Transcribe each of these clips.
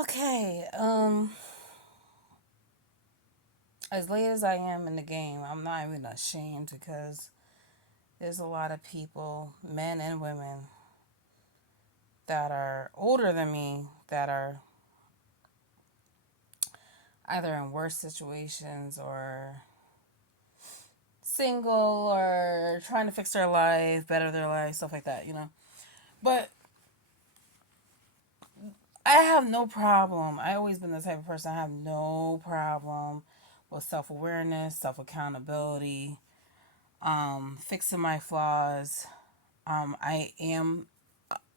Okay, as late as I am in the game, I'm not even ashamed because there's a lot of people, men and women, that are older than me that are either in worse situations or single or trying to fix their life, better their life, stuff like that. But I have no problem. I always been the type of person I have no problem with self awareness, self accountability, fixing my flaws. I am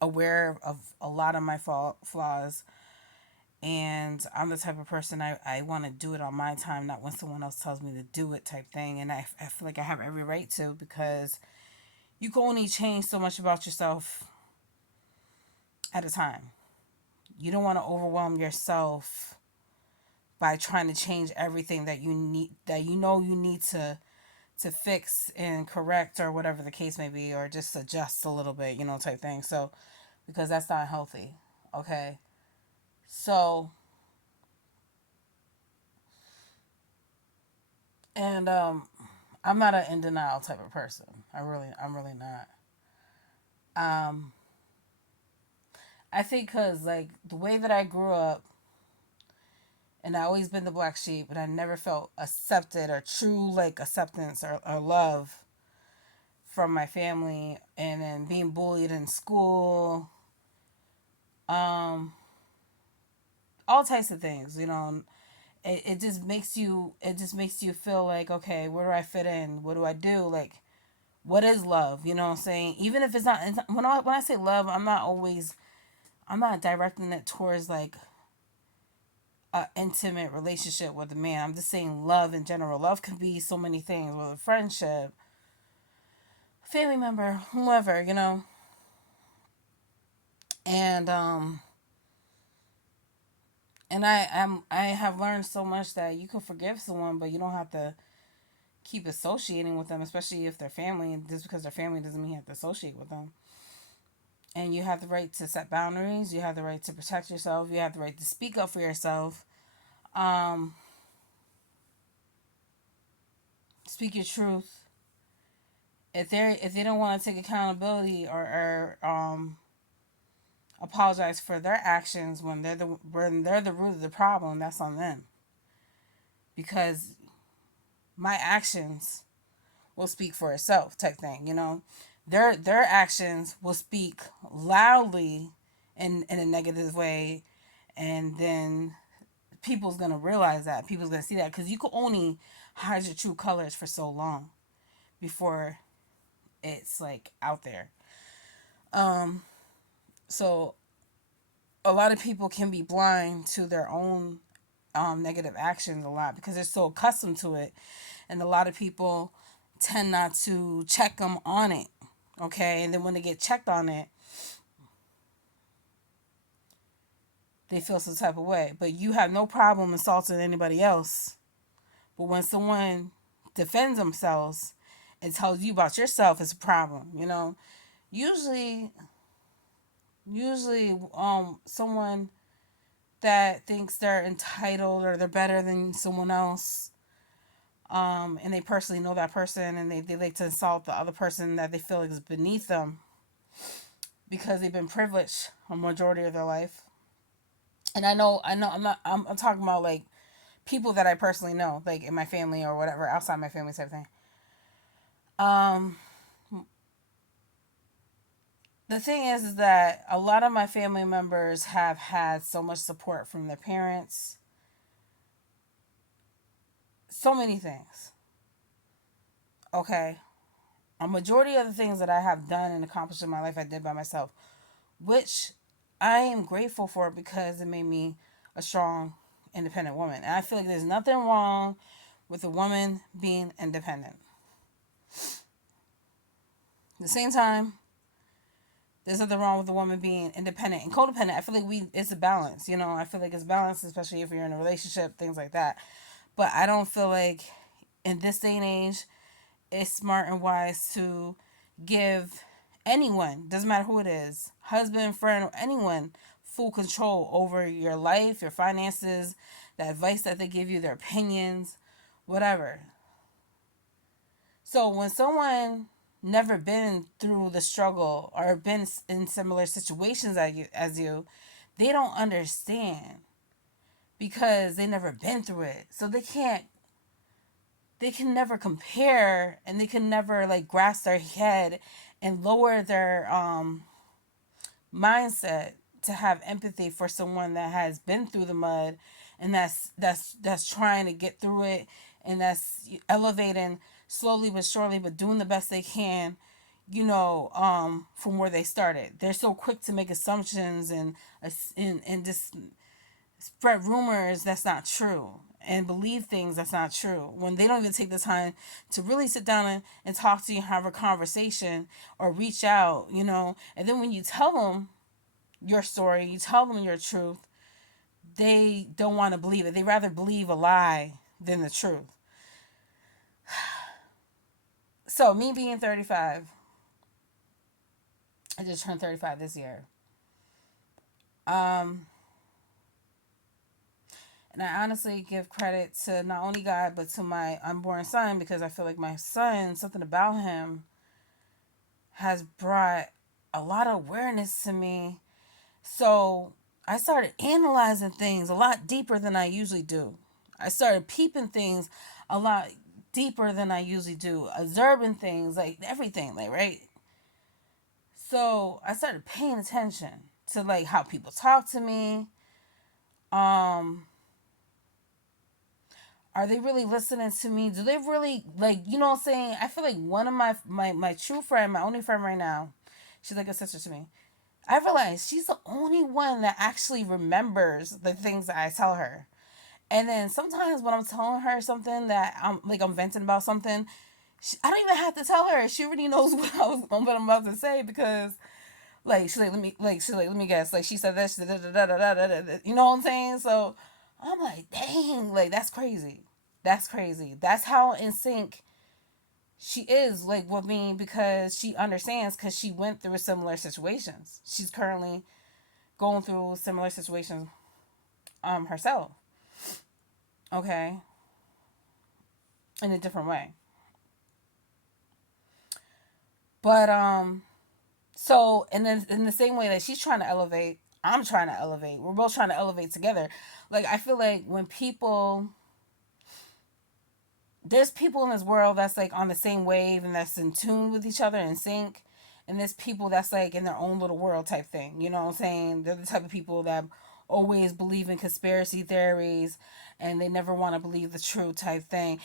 aware of a lot of my flaws, and I'm the type of person I want to do it on my time, not when someone else tells me to do it type thing. And I feel like I have every right to, because you can only change so much about yourself at a time. You don't want to overwhelm yourself by trying to change everything that you need to fix and correct, or whatever the case may be, or just adjust a little bit, type thing. So, because that's not healthy. Okay. So, and I'm not an in denial type of person. I'm really not. Um, I think because, like, the way that I grew up, and I always been the black sheep, and I never felt accepted or true, like, acceptance or love from my family, and then being bullied in school, um, all types of things. It just makes you feel like, okay, where do I fit in? What do I do? Like, what is love? You know what I'm saying? Even if it's not, when I say love, I'm not directing it towards, like, a intimate relationship with a man. I'm just saying love in general. Love can be so many things, whether friendship, family member, whoever. And I have learned so much that you can forgive someone, but you don't have to keep associating with them, especially if they're family. Just because they're family doesn't mean you have to associate with them. And you have the right to set boundaries. You have the right to protect yourself. You have the right to speak up for yourself. Um, Speak your truth. If they don't want to take accountability, or apologize for their actions when they're the root of the problem, that's on them. Because my actions will speak for itself, type thing. Their actions will speak loudly in a negative way, and then people's gonna realize that. People's gonna see that, because you can only hide your true colors for so long before it's, like, out there. So a lot of people can be blind to their own negative actions a lot, because they're so accustomed to it, and a lot of people tend not to check them on it. Okay, and then when they get checked on it, they feel some type of way. But you have no problem insulting anybody else. But when someone defends themselves and tells you about yourself, it's a problem. Usually, someone that thinks they're entitled or they're better than someone else, and they personally know that person, and they like to insult the other person that they feel is beneath them, because they've been privileged a majority of their life. And I'm talking about, like, people that I personally know, like, in my family or whatever, outside my family type thing. Um, the thing is that a lot of my family members have had so much support from their parents, so many things. Okay, a majority of the things that I have done and accomplished in my life, I did by myself, which I am grateful for, because it made me a strong, independent woman. And I feel like there's nothing wrong with a woman being independent. At the same time, there's nothing wrong with a woman being independent and codependent. I feel like it's a balance. I feel like it's balanced, especially if you're in a relationship, things like that. But I don't feel like in this day and age, it's smart and wise to give anyone, doesn't matter who it is, husband, friend, or anyone, full control over your life, your finances, the advice that they give you, their opinions, whatever. So when someone never been through the struggle or been in similar situations as you, they don't understand because they never been through it. So they can never compare, and they can never like grasp their head and lower their mindset to have empathy for someone that has been through the mud, and that's trying to get through it, and that's elevating slowly but surely, but doing the best they can, from where they started. They're so quick to make assumptions and just spread rumors that's not true, and believe things that's not true, when they don't even take the time to really sit down and talk to you, have a conversation, or reach out, and then when you tell them your story, you tell them your truth, they don't want to believe it. They rather believe a lie than the truth. So me being 35, I just turned 35 this year. Um, and I honestly give credit to not only God, but to my unborn son, because I feel like my son, something about him has brought a lot of awareness to me. So I started analyzing things a lot deeper than I usually do. I started peeping things a lot deeper than I usually do, observing things, like everything, like, right? So I started paying attention to like how people talk to me. Um, are they really listening to me? Do they really, like, you know what I'm saying? I feel like one of my true friend, my only friend right now, she's like a sister to me. I realized she's the only one that actually remembers the things that I tell her. And then sometimes when I'm telling her something that I'm venting about something, I don't even have to tell her. She already knows what I'm about to say, because like she's like let me guess, like she said this, da, da, da, da, da, da, da, da, you know what I'm saying? So I'm like, dang, like that's crazy. That's crazy. That's how in sync she is like with me, because she understands, because she went through similar situations. She's currently going through similar situations herself. Okay, in a different way. But so, and then in the same way that she's trying to elevate, I'm trying to elevate. We're both trying to elevate together. Like I feel like when people there's people in this world that's like on the same wave and that's in tune with each other, in sync, and there's people that's like in their own little world type thing, you know what I'm saying? They're the type of people that always believe in conspiracy theories, and they never want to believe the truth type thing.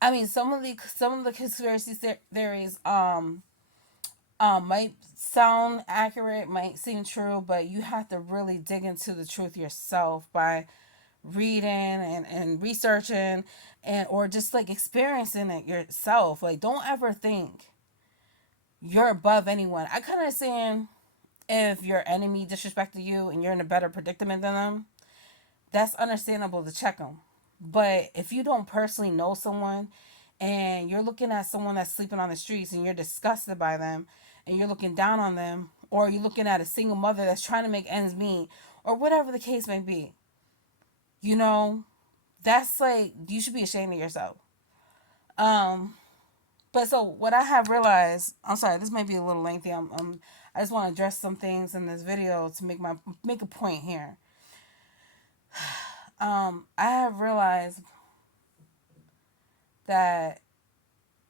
I mean, some of the conspiracy theories might sound accurate, might seem true, but you have to really dig into the truth yourself by reading and researching, and or just like experiencing it yourself. Like, don't ever think you're above anyone. I kind of saying, if your enemy disrespected you and you're in a better predicament than them, that's understandable to check them. But if you don't personally know someone, and you're looking at someone that's sleeping on the streets and you're disgusted by them, and you're looking down on them, or you're looking at a single mother that's trying to make ends meet, or whatever the case may be, you know, that's like, you should be ashamed of yourself. Um, but so what I have realized, I'm sorry, this might be a little lengthy. I just want to address some things in this video to make a point here. I have realized that,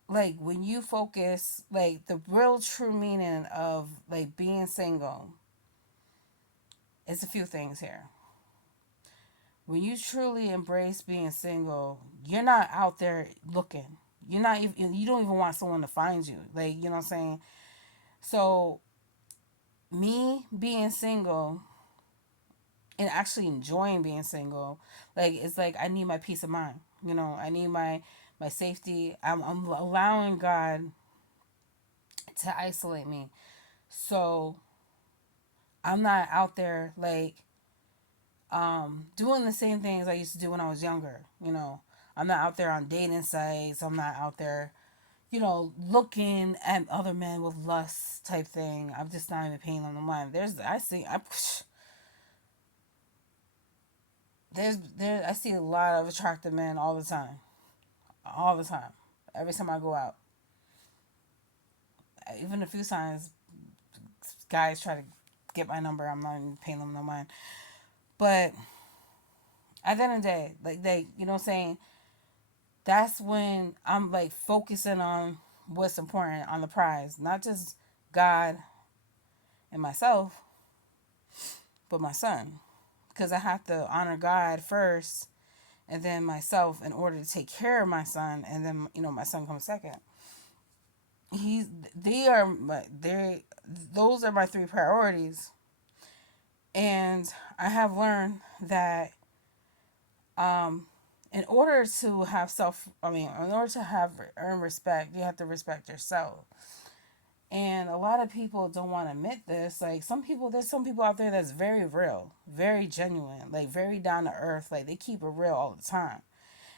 like, when you focus, like, the real true meaning of like being single, it's a few things here. When you truly embrace being single, you're not out there looking. You're not even, you don't even want someone to find you. Like, you know what I'm saying? So, me being single and actually enjoying being single, like, it's like I need my peace of mind. I need my safety. I'm allowing God to isolate me. So, I'm not out there like doing the same things I used to do when I was younger. I'm not out there on dating sites. I'm not out there, looking at other men with lust type thing. I'm just not even paying them no mind. I see, I see a lot of attractive men all the time, all the time. Every time I go out, even a few times, guys try to get my number. I'm not even paying them no mind. But at the end of the day, like they, you know what I'm saying? That's when I'm like focusing on what's important, on the prize, not just God and myself, but my son. Because I have to honor God first and then myself in order to take care of my son, and then my son comes second. He's they are my they Those are my three priorities, and I have learned that um in order to have in order to have earn respect, you have to respect yourself. And a lot of people don't want to admit this. Like there's some people out there that's very real, very genuine, like very down to earth. Like they keep it real all the time.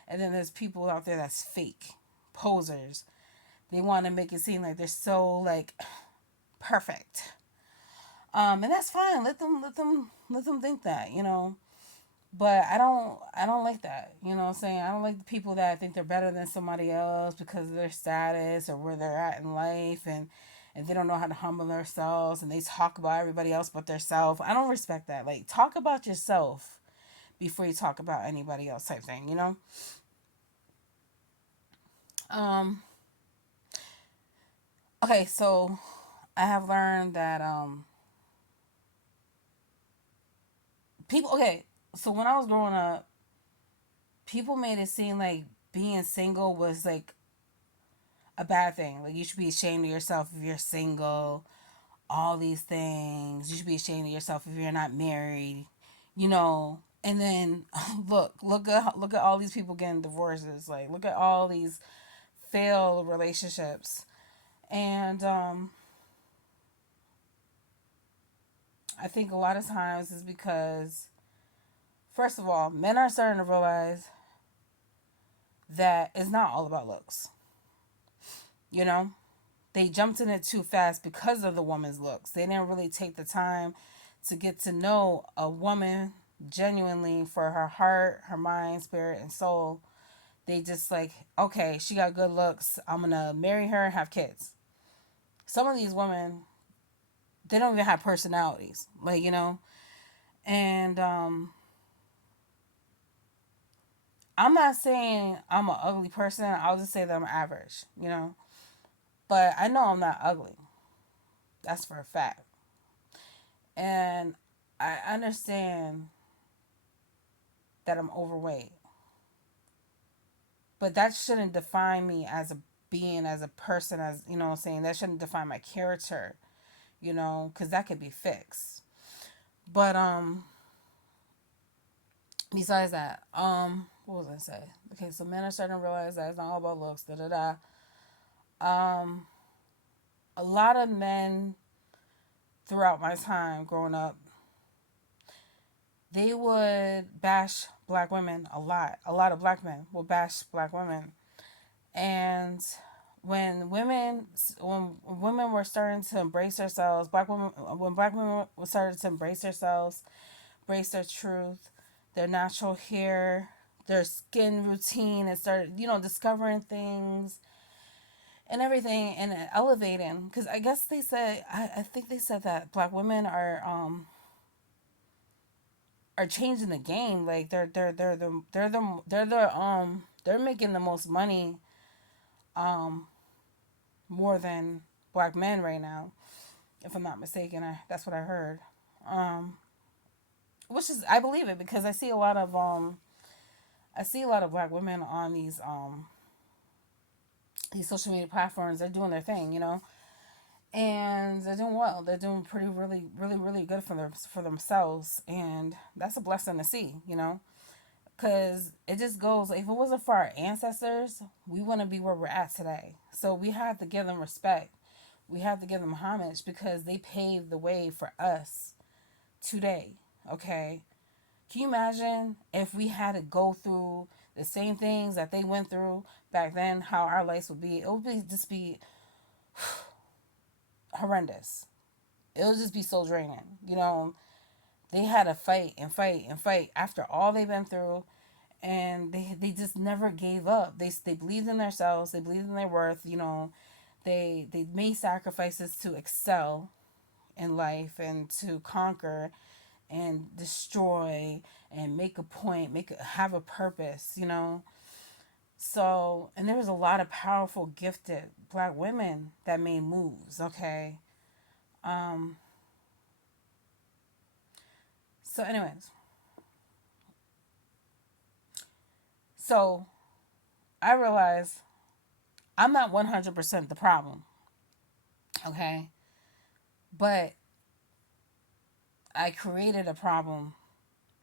And then there's people out there that's fake, posers. They want to make it seem like they're so like perfect. And that's fine. Let them think that. But I don't like that. You know what I'm saying? I don't like the people that think they're better than somebody else because of their status or where they're at in life, and they don't know how to humble themselves, and they talk about everybody else but themselves. I don't respect that. Like, talk about yourself before you talk about anybody else type thing. Um okay, so I have learned that people okay, so when I was growing up, people made it seem like being single was like a bad thing. Like you should be ashamed of yourself if you're single. All these things. You should be ashamed of yourself if you're not married. And then look at all these people getting divorces. Like look at all these failed relationships. And I think a lot of times is because first of all, men are starting to realize that it's not all about looks. You know, they jumped in it too fast because of the woman's looks. They didn't really take the time to get to know a woman genuinely for her heart, her mind, spirit, and soul. They just like, okay, she got good looks. I'm gonna marry her and have kids. Some of these women, they don't even have personalities, and I'm not saying I'm an ugly person. I'll just say that I'm average. But I know I'm not ugly. That's for a fact. And I understand that I'm overweight. But that shouldn't define me as a being, as a person, as, what I'm saying? That shouldn't define my character, because that could be fixed. But, besides that, what was I say? Okay, so men are starting to realize that it's not all about looks, da da da. Um, a lot of men throughout my time growing up, they would bash black women a lot. A lot of black men would bash black women. And when women were starting to embrace themselves, when black women were started to embrace themselves, embrace their truth, their natural hair, their skin routine, and started, discovering things and everything and elevating. Because I guess they said, I think they said that black women are changing the game. Like they're making the most money um more than black men right now, if I'm not mistaken. That's what I heard. Um, which is I believe it because I see a lot of black women on these social media platforms. They're doing their thing. And they're doing well. They're doing pretty really really really good for themselves, and that's a blessing to see. Because it just goes, if it wasn't for our ancestors, we wouldn't be where we're at today. So we have to give them respect. We have to give them homage because they paved the way for us today. Okay? Can you imagine if we had to go through the same things that they went through back then, how our lives would be? It would just be horrendous. It would just be so draining. They had to fight and fight and fight after all they've been through, and they just never gave up. They believed in themselves. They believed in their worth. They made sacrifices to excel in life and to conquer and destroy and make a point, have a purpose. So, and there was a lot of powerful, gifted black women that made moves. Okay. Um. So, anyways, so I realized I'm not 100% the problem. Okay. But I created a problem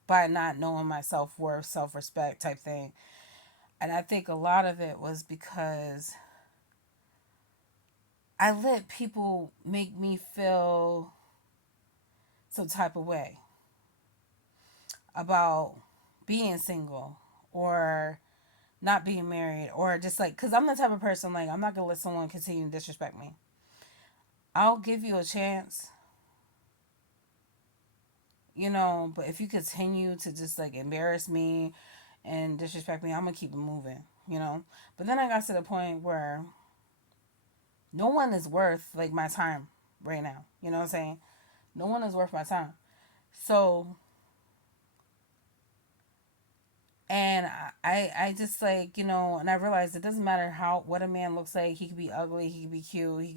by not knowing my self worth, self respect type thing. And I think a lot of it was because I let people make me feel some type of way about being single or not being married, or just like, because I'm the type of person, like, I'm not going to let someone continue to disrespect me. I'll give you a chance, but if you continue to just like embarrass me and disrespect me, I'm going to keep it moving. But then I got to the point where no one is worth like my time right now. You know what I'm saying? No one is worth my time. So, and I just like, and I realized it doesn't matter what a man looks like. He could be ugly, he could be cute, he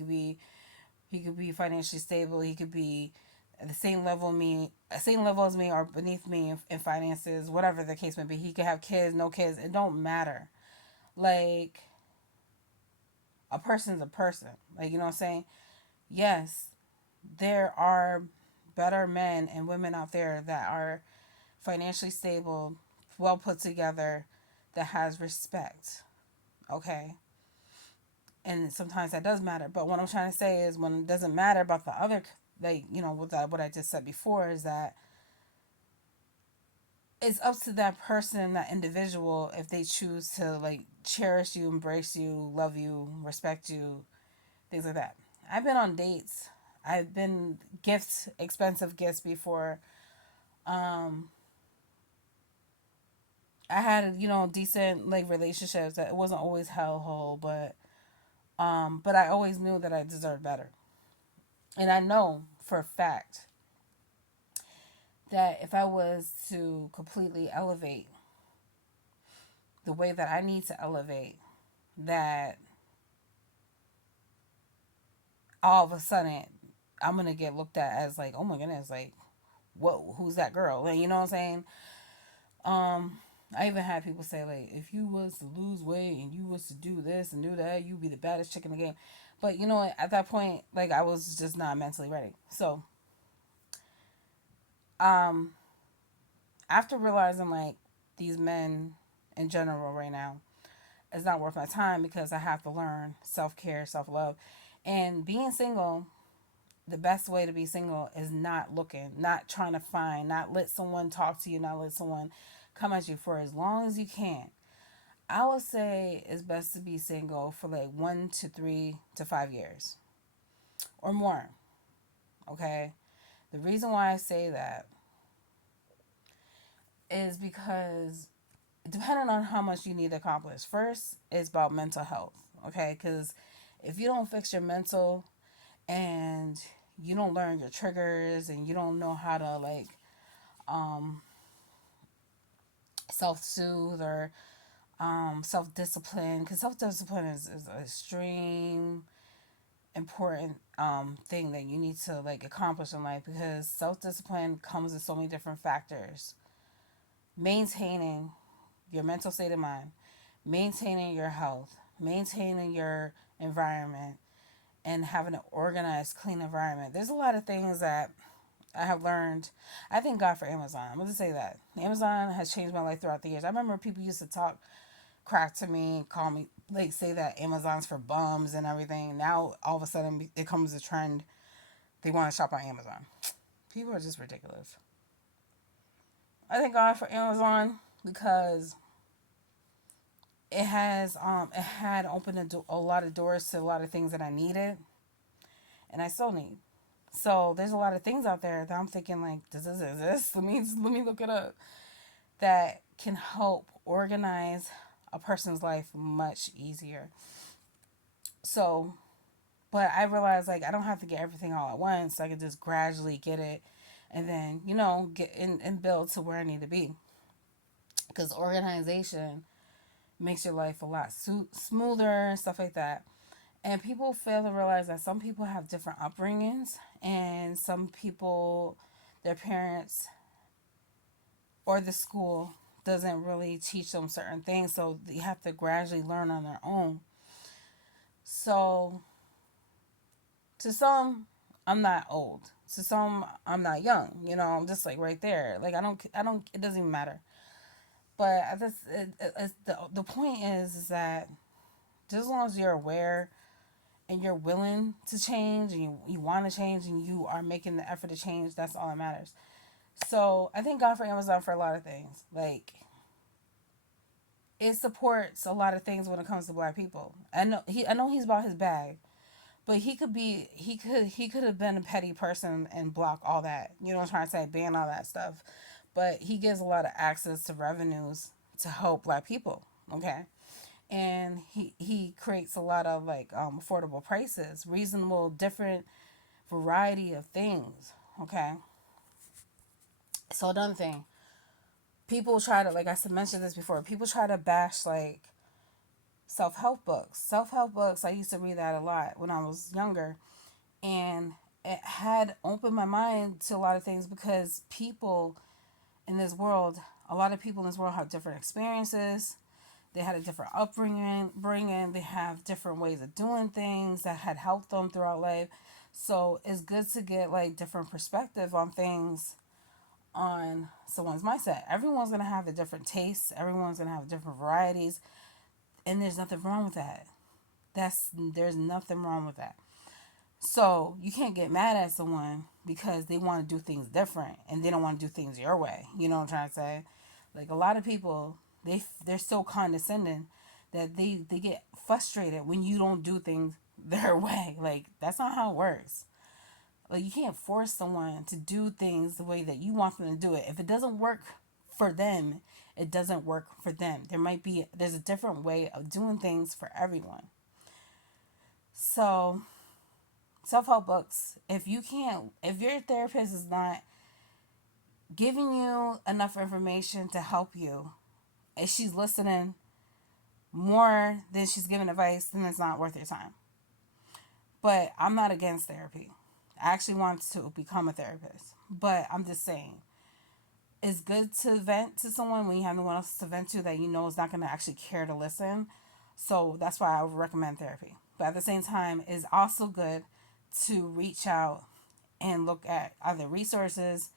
could be financially stable, he could be at the same level as me or beneath me in finances, whatever the case may be. He could have kids, no kids, it don't matter. Like, a person's a person. Like, you know what I'm saying? Yes, there are better men and women out there that are financially stable, well put together, that has respect. Okay. And sometimes that does matter. But what I'm trying to say is, when it doesn't matter about the other, like, what I just said before, is that it's up to that person, that individual, if they choose to like cherish you, embrace you, love you, respect you, things like that. I've been on dates. I've been gifts, expensive gifts before. Um, I had, decent like relationships. That it wasn't always hellhole, but I always knew that I deserved better. And I know for a fact that if I was to completely elevate the way that I need to elevate, that all of a sudden I'm gonna get looked at as like, oh my goodness, like, what? Who's that girl? Like, you know what I'm saying? Um, I even had people say, like, if you was to lose weight and you was to do this and do that, you'd be the baddest chick in the game. But you know what? At that point, like, I was just not mentally ready. So, um, after realizing like these men in general right now is not worth my time, because I have to learn self care, self love, and being single. The best way to be single is not looking, not trying to find, not let someone talk to you, not let someone come at you for as long as you can. I would say it's best to be single for like 1 to 3 to 5 years or more. Okay. The reason why I say that is because, depending on how much you need to accomplish, first is about mental health. Okay. Because if you don't fix your mental, and you don't learn your triggers, and you don't know how to like um, self soothe or self discipline, because self discipline is an extreme important thing that you need to like accomplish in life, because self discipline comes in so many different factors. Maintaining your mental state of mind, maintaining your health, maintaining your environment, and having an organized, clean environment. There's a lot of things that I have learned. I thank God for Amazon. I'm going to say that. Amazon has changed my life throughout the years. I remember people used to talk crap to me, call me, like, say that Amazon's for bums and everything. Now, all of a sudden, it comes a trend. They want to shop on Amazon. People are just ridiculous. I thank God for Amazon because it had opened a lot of doors to a lot of things that I needed and I still need. So there's a lot of things out there that I'm thinking like, does this exist? Let me look it up. That can help organize a person's life much easier. So, but I realized like I don't have to get everything all at once. I could just gradually get it, and then get in and build to where I need to be. Because organization makes your life a lot smoother and stuff like that. And people fail to realize that some people have different upbringings, and some people, their parents or the school doesn't really teach them certain things, so you have to gradually learn on their own. So to some, I'm not old. To some, I'm not young. I'm just like right there. Like I don't. It doesn't even matter. But the point is that just as long as you're aware and you're willing to change, and you want to change, and you are making the effort to change, that's all that matters. So I thank God for Amazon for a lot of things. Like, it supports a lot of things when it comes to Black people. I know he's about his bag, but he could have been a petty person and block all that. You know what I'm trying to say? Ban all that stuff. But he gives a lot of access to revenues to help Black people. Okay. And he creates a lot of like affordable prices, reasonable, different variety of things. Okay. So another thing, people try to, like I mentioned this before, people try to bash like self-help books. Self-help books, I used to read that a lot when I was younger, and it had opened my mind to a lot of things because people in this world, a lot of people in this world have different experiences. They had a different upbringing. They have different ways of doing things that had helped them throughout life. So it's good to get like different perspective on things, on someone's mindset. Everyone's gonna have a different taste. Everyone's gonna have different varieties, and there's nothing wrong with that. There's nothing wrong with that. So you can't get mad at someone because they want to do things different and they don't want to do things your way. You know what I'm trying to say? Like, a lot of people, they're so condescending that they get frustrated when you don't do things their way. Like, that's not how it works. Like, you can't force someone to do things the way that you want them to do it. If it doesn't work for them, it doesn't work for them. There's a different way of doing things for everyone. So, self-help books, if your therapist is not giving you enough information to help you, if she's listening more than she's giving advice, then it's not worth your time. But I'm not against therapy. I actually want to become a therapist. But I'm just saying, it's good to vent to someone when you have no one else to vent to that you know is not going to actually care to listen. So that's why I would recommend therapy. But at the same time, it's also good to reach out and look at other resources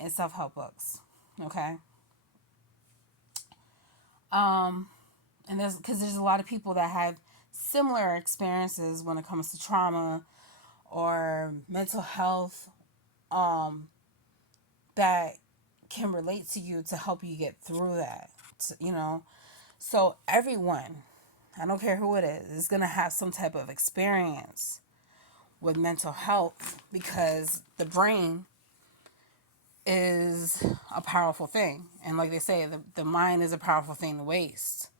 and self-help books. Okay. And there's a lot of people that have similar experiences when it comes to trauma or mental health, that can relate to you to help you get through that. So everyone, I don't care who it is going to have some type of experience with mental health, because the brain is a powerful thing. And like they say, the mind is a powerful thing to waste.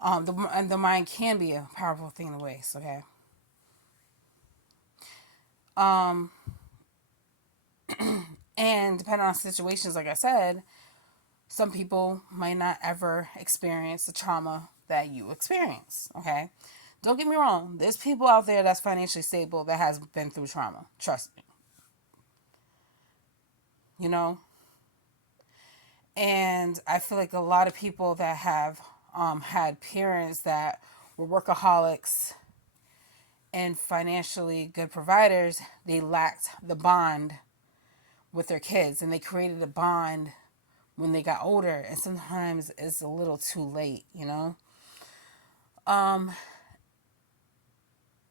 And the mind can be a powerful thing to waste, okay? And depending on situations, like I said, some people might not ever experience the trauma that you experience, okay? Don't get me wrong. There's people out there that's financially stable that has been through trauma. Trust me. You know? And I feel like a lot of people that have had parents that were workaholics and financially good providers, they lacked the bond with their kids, and they created a bond when they got older, and sometimes it's a little too late.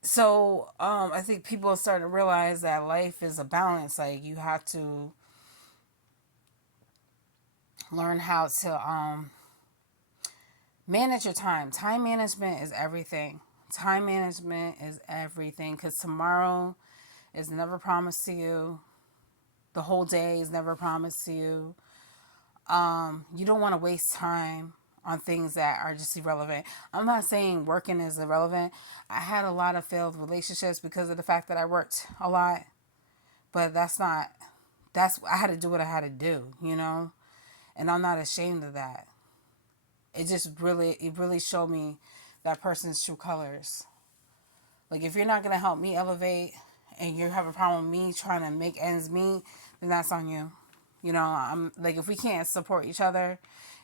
So I think people are starting to realize that life is a balance. Like, you have to learn how to manage your time. Time management is everything. Time management is everything, because tomorrow is never promised to you. The whole day is never promised to you. You don't want to waste time on things that are just irrelevant. I'm not saying working is irrelevant. I had a lot of failed relationships because of the fact that I worked a lot, but I had to do what I had to do, you know? And I'm not ashamed of that. It really showed me that person's true colors. Like, if you're not going to help me elevate and you have a problem with me trying to make ends meet, then that's on you. You know, I'm like, if we can't support each other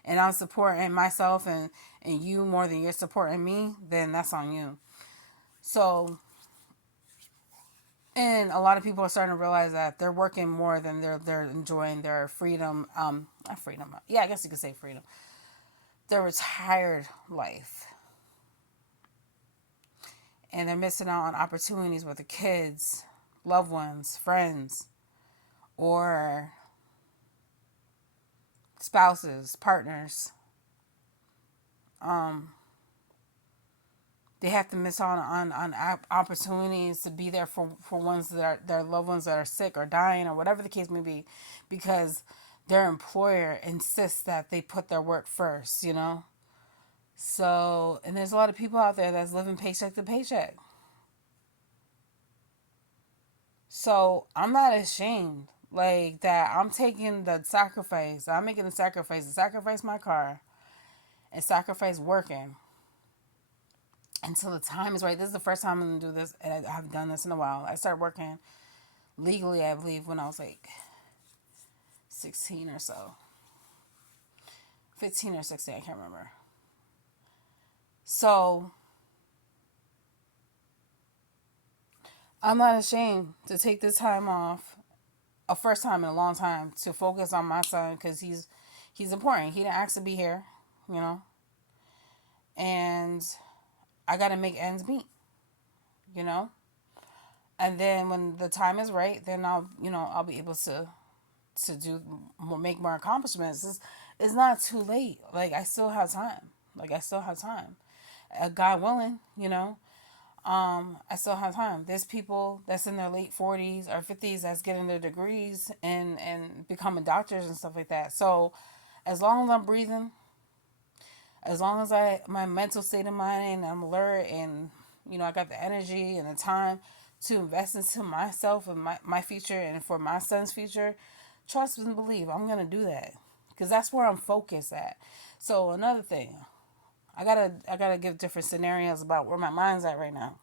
and I'm supporting myself and you more than you're supporting me, then that's on you. So, and a lot of people are starting to realize that they're working more than they're enjoying their freedom. Not freedom. Yeah, I guess you could say freedom. Their retired life, and they're missing out on opportunities with the kids, loved ones, friends, or spouses, partners. They have to miss out on opportunities to be there for ones that are their loved ones that are sick or dying or whatever the case may be, because their employer insists that they put their work first, you know? So, and there's a lot of people out there that's living paycheck to paycheck. So I'm not ashamed like that. I'm taking the sacrifice. I'm making the sacrifice to sacrifice my car and sacrifice working until the time is right. This is the first time I'm gonna do this, and I haven't done this in a while. I started working legally, I believe, when I was like 16 or so, 15 or 16. I can't remember. So I'm not ashamed to take this time off, a first time in a long time, to focus on my son because he's important. He didn't ask to be here, you know, and I got to make ends meet, you know. And then when the time is right, then I'll be able to do more, make more accomplishments. It's not too late. Like, I still have time. Like, I still have time. God willing, you know. I still have time. There's people that's in their late 40s or 50s that's getting their degrees and becoming doctors and stuff like that. So as long as I'm breathing, as long as my mental state of mind and I'm alert and, you know, I got the energy and the time to invest into myself and my future and for my son's future, trust and believe I'm going to do that because that's where I'm focused at. So another thing, I gotta give different scenarios about where my mind's at right now.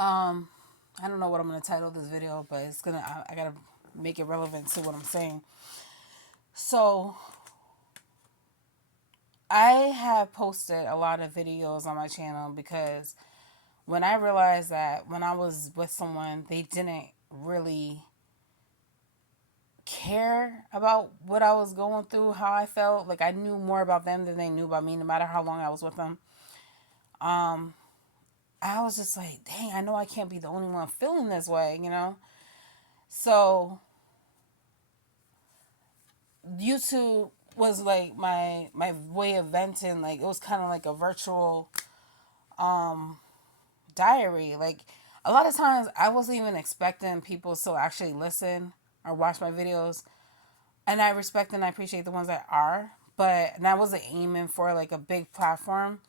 I don't know what I'm gonna title this video, but I gotta make it relevant to what I'm saying. So I have posted a lot of videos on my channel because when I realized that when I was with someone, they didn't really care about what I was going through, how I felt. Like, I knew more about them than they knew about me, no matter how long I was with them. I was just like, dang, I know I can't be the only one feeling this way, you know? So YouTube was like my way of venting. Like, it was kind of like a virtual diary. Like, a lot of times I wasn't even expecting people to actually listen or watch my videos. And I respect and I appreciate the ones that are. But, and I wasn't aiming for like a big platform.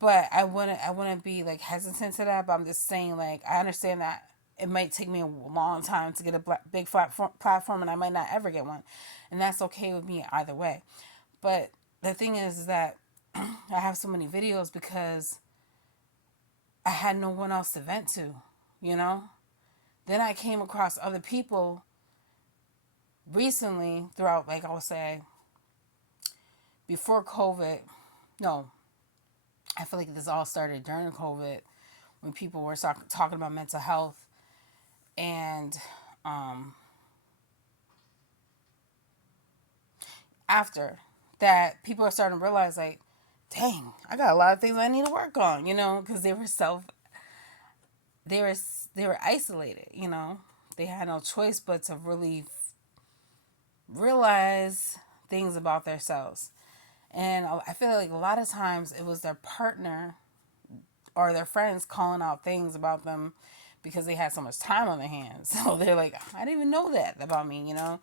But I wouldn't be like hesitant to that. But I'm just saying, like, I understand that it might take me a long time to get a big platform, and I might not ever get one, and that's okay with me either way. But the thing is that I have so many videos because I had no one else to vent to, you know. Then I came across other people recently throughout, like I would say, before COVID. No, I feel like this all started during COVID when people were talking about mental health and after that, people are starting to realize, like, dang, I got a lot of things I need to work on, you know, because they were they were isolated, you know. They had no choice but to really realize things about themselves. And I feel like a lot of times it was their partner or their friends calling out things about them because they had so much time on their hands. So they're like, I didn't even know that about me, you know?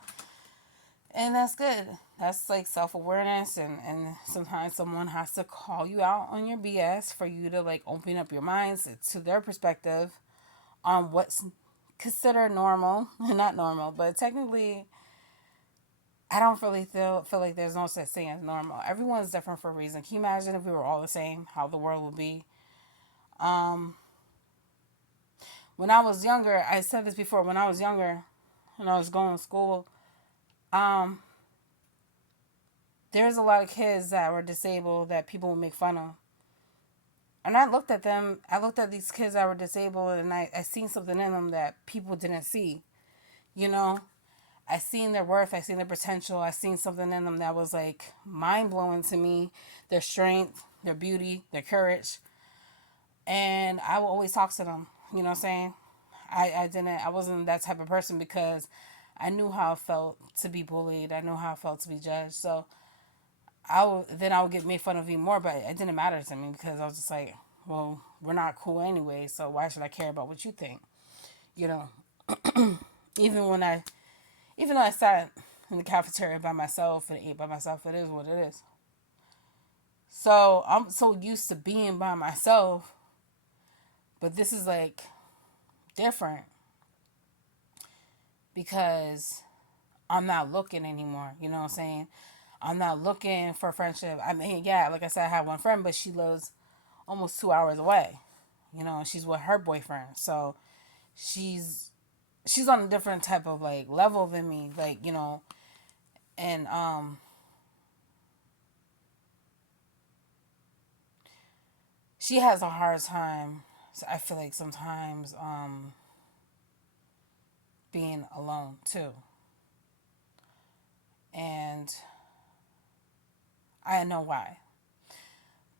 And that's good. That's like self awareness, and sometimes someone has to call you out on your BS for you to like open up your minds to their perspective on what's considered normal and not normal. But technically, I don't really feel like there's no such thing as normal. Everyone's different for a reason. Can you imagine if we were all the same, how the world would be? Um, when I was younger, I said this before. When I was younger, when I was going to school, um, there's a lot of kids that were disabled that people would make fun of. And I looked at them, I looked at these kids that were disabled, and I seen something in them that people didn't see. You know, I seen their worth, I seen their potential, I seen something in them that was like mind blowing to me. Their strength, their beauty, their courage. And I would always talk to them, you know what I'm saying? I wasn't that type of person because I knew how it felt to be bullied. I knew how it felt to be judged. So I would get made fun of even more, but it didn't matter to me because I was just like, well, we're not cool anyway, so why should I care about what you think? You know, even when I, even though I sat in the cafeteria by myself and ate by myself, it is what it is. So I'm so used to being by myself, but this is like different because I'm not looking anymore. You know what I'm saying? I'm not looking for friendship. I mean, yeah, like I said, I have one friend, but she lives almost 2 hours away. You know, she's with her boyfriend. So she's she's on a different type of like level than me. Like, you know, and she has a hard time. So I feel like sometimes being alone too. And I know why.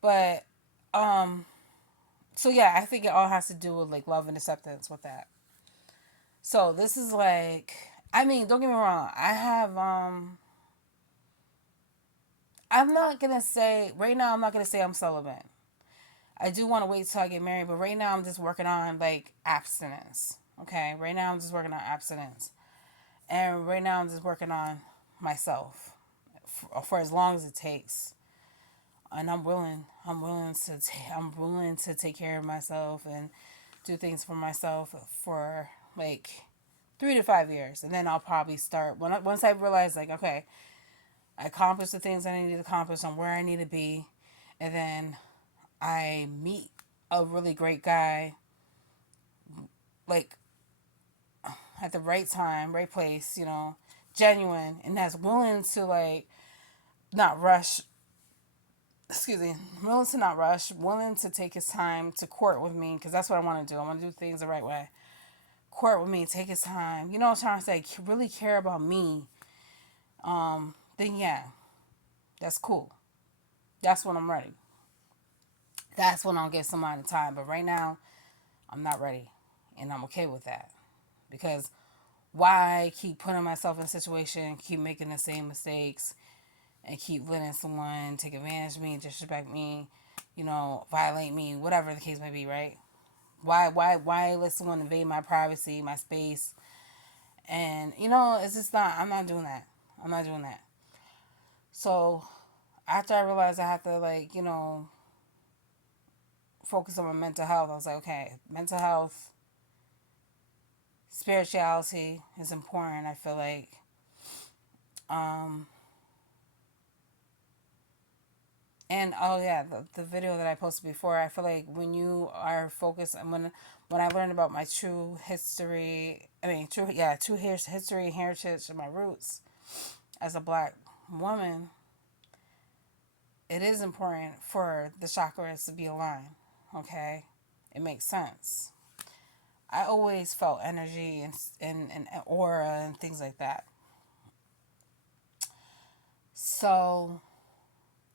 But so yeah, I think it all has to do with like love and acceptance with that. So this is like, I mean, don't get me wrong. I'm not gonna say right now. I'm not gonna say I'm celibate. I do want to wait till I get married, but right now I'm just working on like abstinence. Okay, right now I'm just working on abstinence, and right now I'm just working on myself for as long as it takes. And I'm willing to take care of myself and do things for myself for like 3 to 5 years, and then I'll probably start once I realize like, okay, I accomplished the things I need to accomplish. I'm where I need to be, and then I meet a really great guy, like at the right time, right place, you know, genuine, and that's willing to like not rush. Excuse me, willing to not rush, willing to take his time to court with me, because that's what I want to do. I want to do things the right way. Court with me, take his time. You know what I'm trying to say? Really care about me. Then yeah, that's cool. That's when I'm ready. That's when I'll give somebody time. But right now, I'm not ready, and I'm okay with that because why keep putting myself in a situation, keep making the same mistakes, and keep letting someone take advantage of me, disrespect me, you know, violate me, whatever the case may be, right? Why let someone invade my privacy, my space, and you know, it's just not. I'm not doing that. I'm not doing that. So after I realized I have to like, you know, focus on my mental health, I was like, okay, mental health, spirituality is important. I feel like, um, and oh yeah, the video that I posted before, I feel like when you are focused, and when I learned about my true history, I mean, true history, heritage, and my roots as a black woman, it is important for the chakras to be aligned. Okay, it makes sense. I always felt energy and aura and things like that. So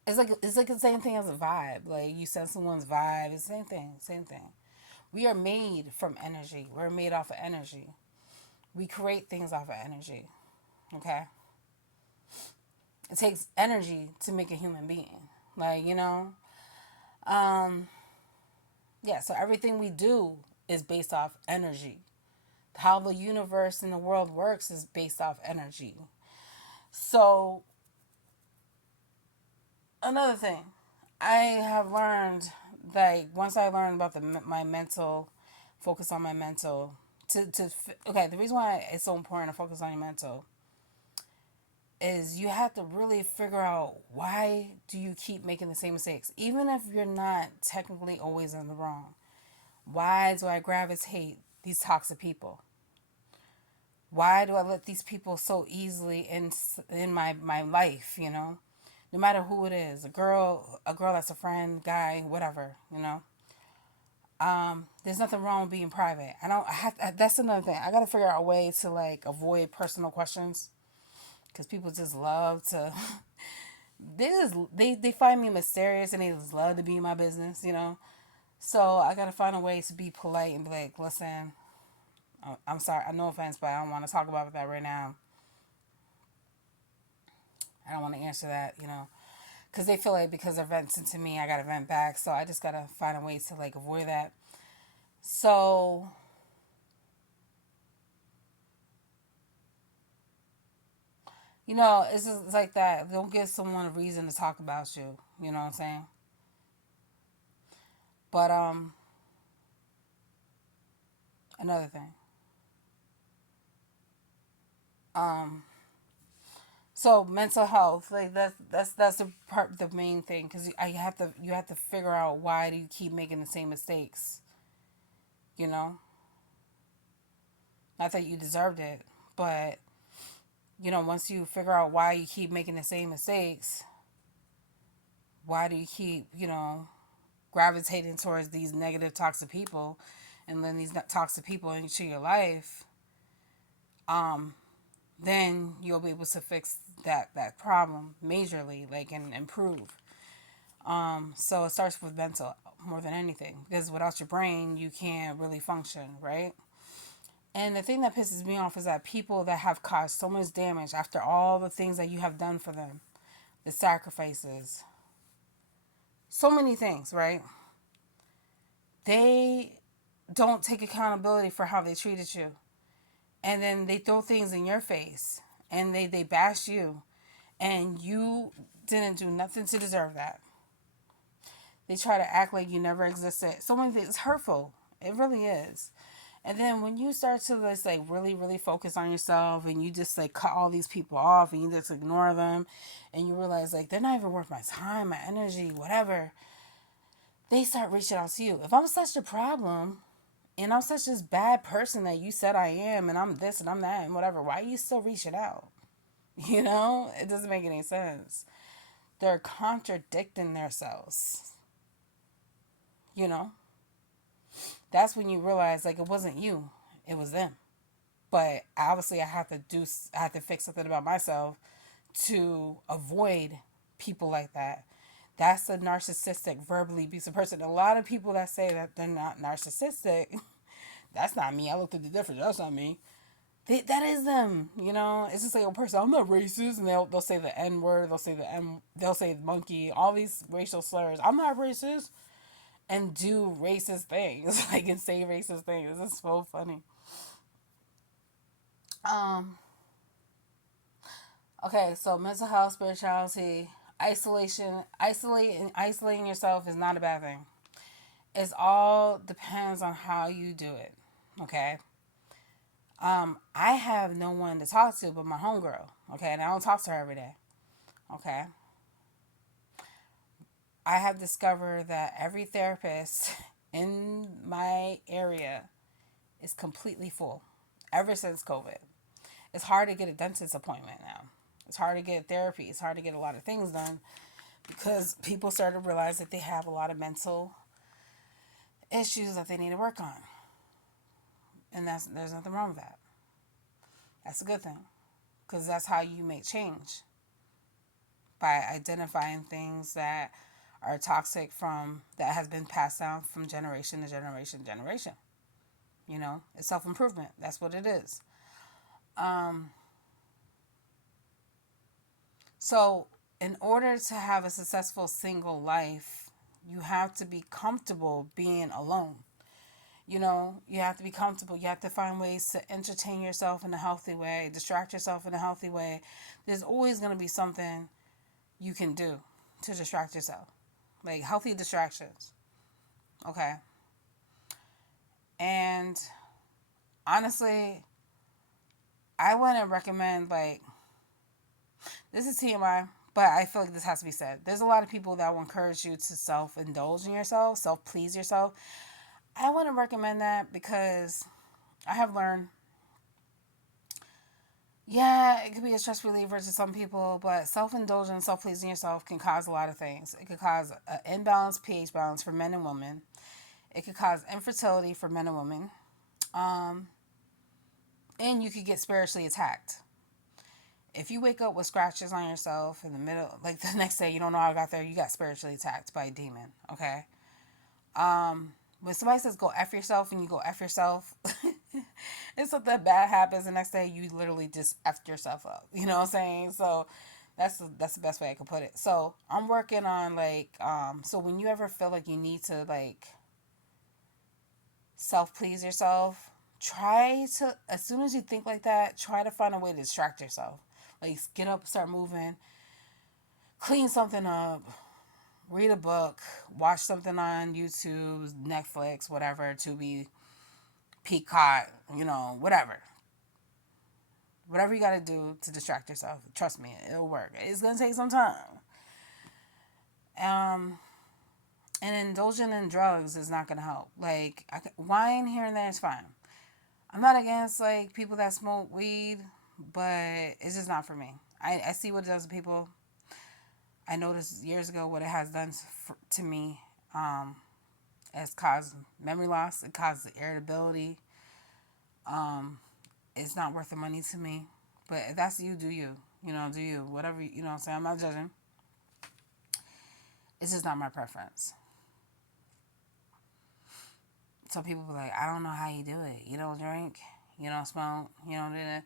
it's like the same thing as a vibe. Like you sense someone's vibe. It's the same thing. Same thing. We are made from energy. We're made off of energy. We create things off of energy. Okay. It takes energy to make a human being. Like, you know. Um Yeah, so everything we do is based off energy. How the universe and the world works is based off energy. So, another thing, I have learned, like, once I learned about my mental, focus on my mental, okay, the reason why it's so important to focus on your mental is you have to really figure out why do you keep making the same mistakes, even if you're not technically always in the wrong. Why do I gravitate these toxic people? Why do I let these people so easily in my life, you know? No matter who it is, a girl that's a friend, guy, whatever, you know. There's nothing wrong with being private. That's another thing. I got to figure out a way to like avoid personal questions cuz people just love to they find me mysterious and they just love to be in my business, you know. So, I got to find a way to be polite and be like, "Listen, I'm sorry. No offense, but I don't want to talk about that right now. I don't want to answer that, you know, because they feel like because they're venting to me, I got to vent back. So I just got to find a way to like avoid that. So, you know, it's just like that. Don't give someone a reason to talk about you. You know what I'm saying? But, another thing. Um, so mental health, like that's the main thing because you have to figure out why do you keep making the same mistakes. You know, not that you deserved it, but you know, once you figure out why you keep making the same mistakes, why do you keep, you know, gravitating towards these negative, toxic people and then these toxic people into your life, then you'll be able to fix that problem majorly, like, and improve. So it starts with mental more than anything because without your brain, you can't really function, right? And the thing that pisses me off is that people that have caused so much damage after all the things that you have done for them, the sacrifices, so many things, right? They don't take accountability for how they treated you. And then they throw things in your face and they bash you. And you didn't do nothing to deserve that. They try to act like you never existed. So many things. It's hurtful. It really is. And then when you start to just like really, really focus on yourself and you just like cut all these people off and you just ignore them and you realize like they're not even worth my time, my energy, whatever, they start reaching out to you. If I'm such a problem and I'm such this bad person that you said I am and I'm this and I'm that and whatever, why are you still reaching out? You know, it doesn't make any sense. They're contradicting themselves. You know, that's when you realize like it wasn't you, it was them. But obviously, I have to fix something about myself to avoid people like that. That's a narcissistic, verbally abusive person. A lot of people that say that they're not narcissistic, that's not me. I looked at the difference. That's not me. That is them. You know, it's just like a person. I'm not racist, and they'll say the N word. They'll say monkey. All these racial slurs. I'm not racist, and do racist things like and say racist things. It's so funny. Um. Okay, so mental health, spirituality, isolating yourself is not a bad thing. It's all depends on how you do it. Okay. I have no one to talk to but my homegirl. Okay, and I don't talk to her every day. Okay. I have discovered that every therapist in my area is completely full ever since COVID. It's hard to get a dentist appointment now. It's hard to get therapy. It's hard to get a lot of things done because people started to realize that they have a lot of mental issues that they need to work on. And there's nothing wrong with that. That's a good thing because that's how you make change by identifying things that are toxic from that has been passed down from generation to generation to generation. You know, it's self improvement. That's what it is. Um, so, in order to have a successful single life, You have to be comfortable being alone. You know, you have to be comfortable. You have to find ways to entertain yourself in a healthy way, distract yourself in a healthy way. There's always going to be something you can do to distract yourself, like healthy distractions. Okay. And honestly, I wouldn't recommend, like, this is TMI, but I feel like this has to be said. There's a lot of people that will encourage you to self indulge in yourself, self please yourself. I wouldn't recommend that because I have learned, yeah, it could be a stress reliever to some people, but self indulgence, self pleasing yourself can cause a lot of things. It could cause an imbalanced pH balance for men and women. It could cause infertility for men and women. Um, and you could get spiritually attacked. If you wake up with scratches on yourself in the middle, like the next day, you don't know how I got there, you got spiritually attacked by a demon, okay? When somebody says go F yourself and you go F yourself, and something bad happens the next day, you literally just F'd yourself up. You know what I'm saying? So that's the best way I could put it. So I'm working on, like, so when you ever feel like you need to, like, self please yourself, try to, as soon as you think like that, try to find a way to distract yourself. Like, get up, start moving, clean something up, read a book, watch something on YouTube, Netflix, whatever, Tubi, Peacock, you know, whatever. Whatever you gotta do to distract yourself. Trust me, it'll work. It's gonna take some time. Um, and indulging in drugs is not gonna help. Like, wine here and there is fine. I'm not against, like, people that smoke weed, but it's just not for me. I see what it does to people. I noticed years ago what it has done to me. It's caused memory loss. It causes irritability. Um, it's not worth the money to me. But if that's you, do you. You know, do you. Whatever, you know what I'm saying? I'm not judging. It's just not my preference. So people be like, I don't know how you do it. You don't drink. You don't smoke. You don't do that.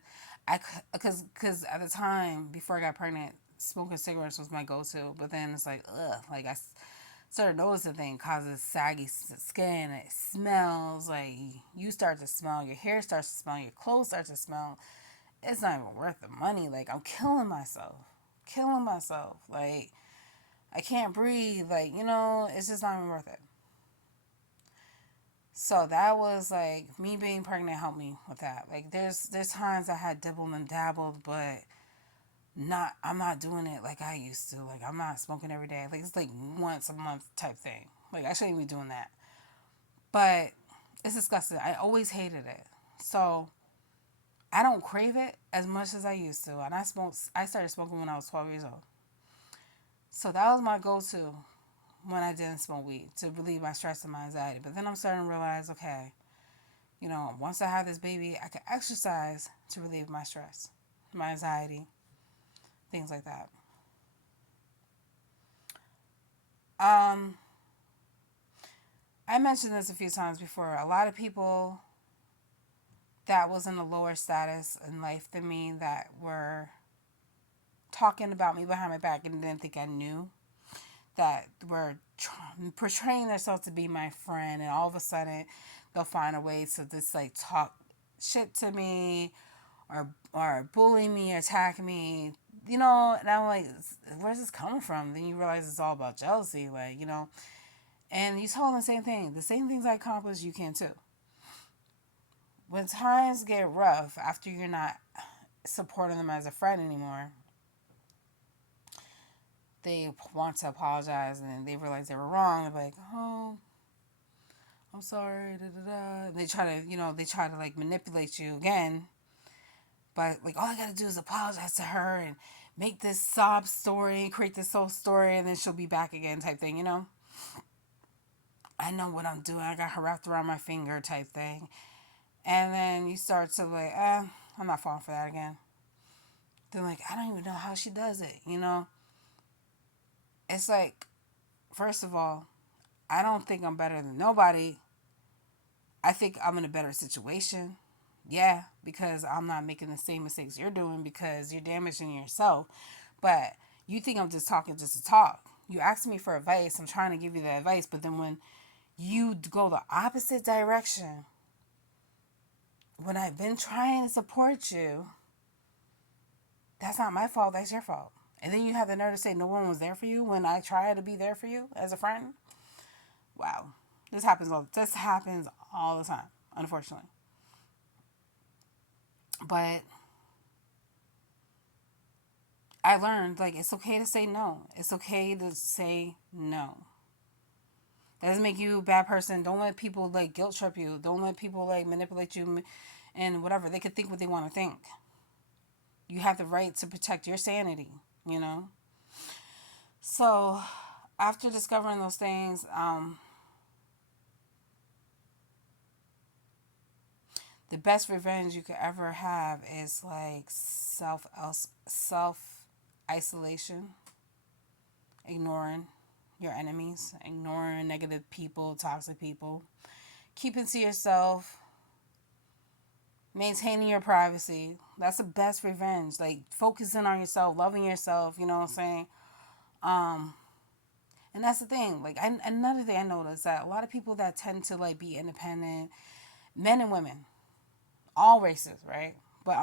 Cause at the time, before I got pregnant, smoking cigarettes was my go-to. But then it's like, ugh. Like, I started noticing things causes saggy skin. It smells like, you start to smell. Your hair starts to smell. Your clothes start to smell. It's not even worth the money. Like, I'm killing myself. Killing myself. Like, I can't breathe. Like, you know, it's just not even worth it. So that was, like, me being pregnant helped me with that. Like, there's times I had dibbled and dabbled, but I'm not doing it like I used to. Like, I'm not smoking every day. Like, it's like once a month type thing. Like, I shouldn't be doing that. But it's disgusting. I always hated it. So I don't crave it as much as I used to. And I started smoking when I was 12 years old. So that was my go-to when I didn't smoke weed, to relieve my stress and my anxiety. But then I'm starting to realize, okay, you know, once I have this baby, I can exercise to relieve my stress, my anxiety, things like that. Um, I mentioned this a few times before. A lot of people that was in a lower status in life than me that were talking about me behind my back and didn't think I knew, that were portraying themselves to be my friend, and all of a sudden they'll find a way to just, like, talk shit to me, or bully me or attack me, you know. And I'm like, where's this coming from? Then you realize it's all about jealousy, like, you know. And you tell them the same things I accomplished, you can too. When times get rough, after you're not supporting them as a friend anymore, they want to apologize, and then they realize they were wrong. They're like, oh, I'm sorry, da da da. They try to, like, manipulate you again. But, like, all I gotta do is apologize to her and make this sob story, create this whole story, and then she'll be back again type thing, you know? I know what I'm doing. I got her wrapped around my finger type thing. And then you start to, like, I'm not falling for that again. They're like, I don't even know how she does it, you know? It's like, first of all, I don't think I'm better than nobody. I think I'm in a better situation. Yeah, because I'm not making the same mistakes you're doing, because you're damaging yourself. But you think I'm just talking just to talk. you ask me for advice, I'm trying to give you the advice, but then when you go the opposite direction, when I've been trying to support you, that's not my fault, that's your fault. And then you have the nerve to say no one was there for you when I tried to be there for you as a friend. Wow. This happens all the time, unfortunately. But I learned like it's okay to say no. It's okay to say no. That doesn't make you a bad person. Don't let people like guilt trip you. Don't let people like manipulate you and whatever. They could think what they want to think. You have the right to protect your sanity, you know? So after discovering those things, the best revenge you could ever have is like self isolation, ignoring your enemies, ignoring negative people, toxic people, keeping to yourself, maintaining your privacy. That's the best revenge. Like focusing on yourself, loving yourself, you know what I'm saying? Um and that's the thing. Like another thing I noticed that a lot of people that tend to like be independent, men and women, all races, right? But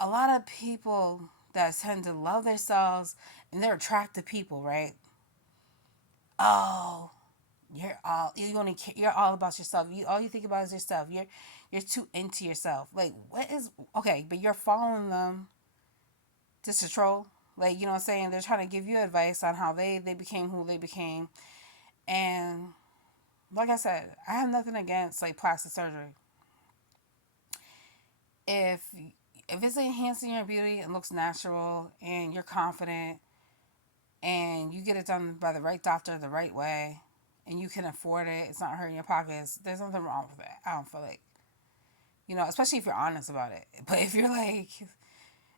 a lot of people that tend to love themselves and they're attractive people, right? Oh, you're all about yourself. All you think about is yourself. You're too into yourself. Like what is okay, but you're following them just to troll. Like, you know what I'm saying? They're trying to give you advice on how they became who they became. And like I said, I have nothing against like plastic surgery. If if it's enhancing your beauty and looks natural and you're confident and you get it done by the right doctor the right way and you can afford it, it's not hurting your pockets, there's nothing wrong with it. I don't feel like, especially if you're honest about it. But if you're like,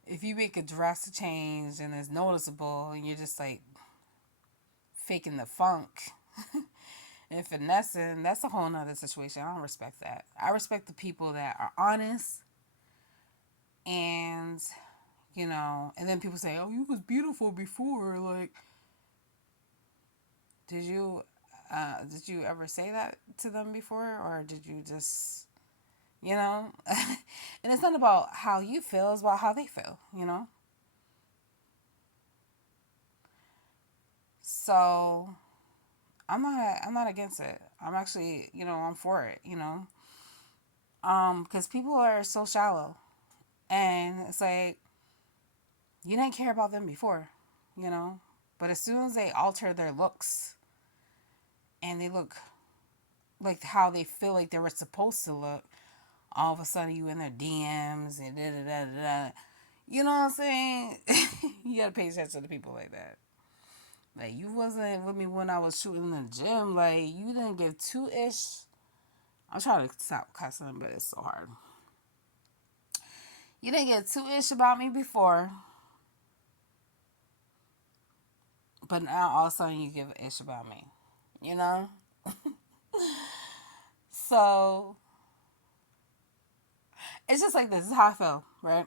if you make a drastic change and it's noticeable and you're just like faking the funk and finessing, that's a whole nother situation. I don't respect that. I respect the people that are honest and, and then people say, oh, you was beautiful before. Like, did you did you ever say that to them before, or did you just, and it's not about how you feel, it's about how they feel. So I'm not against it. I'm actually, I'm for it, because people are so shallow, and it's like you didn't care about them before, but as soon as they alter their looks and they look like how they feel like they were supposed to look, all of a sudden you in their DMs and da da da da da. You know what I'm saying? You gotta pay attention to people like that. Like you wasn't with me when I was shooting in the gym. Like you didn't give two ish. I'm trying to stop cussing, but it's so hard. You didn't get two ish about me before, but now all of a sudden you give an ish about me. You know? So it's just like this. This is how I feel, right?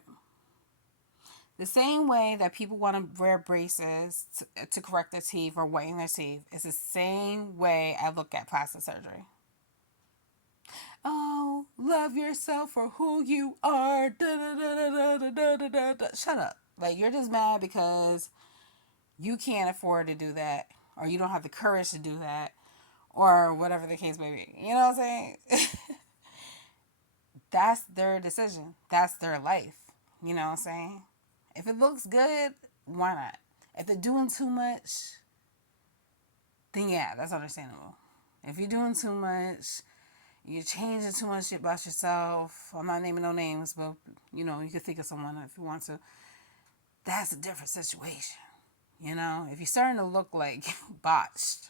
The same way that people want to wear braces to correct their teeth or whiten their teeth, it's the same way I look at plastic surgery. Oh, love yourself for who you are. Da, da, da, da, da, da, da, da, da. Shut up. Like, you're just mad because you can't afford to do that, or you don't have the courage to do that, or whatever the case may be. You know what I'm saying? That's their decision. That's their life. You know what I'm saying? If it looks good, why not? If they're doing too much, then yeah, that's understandable. If you're doing too much, you're changing too much shit about yourself. I'm not naming no names, but you can think of someone if you want to. That's a different situation. If you're starting to look like botched,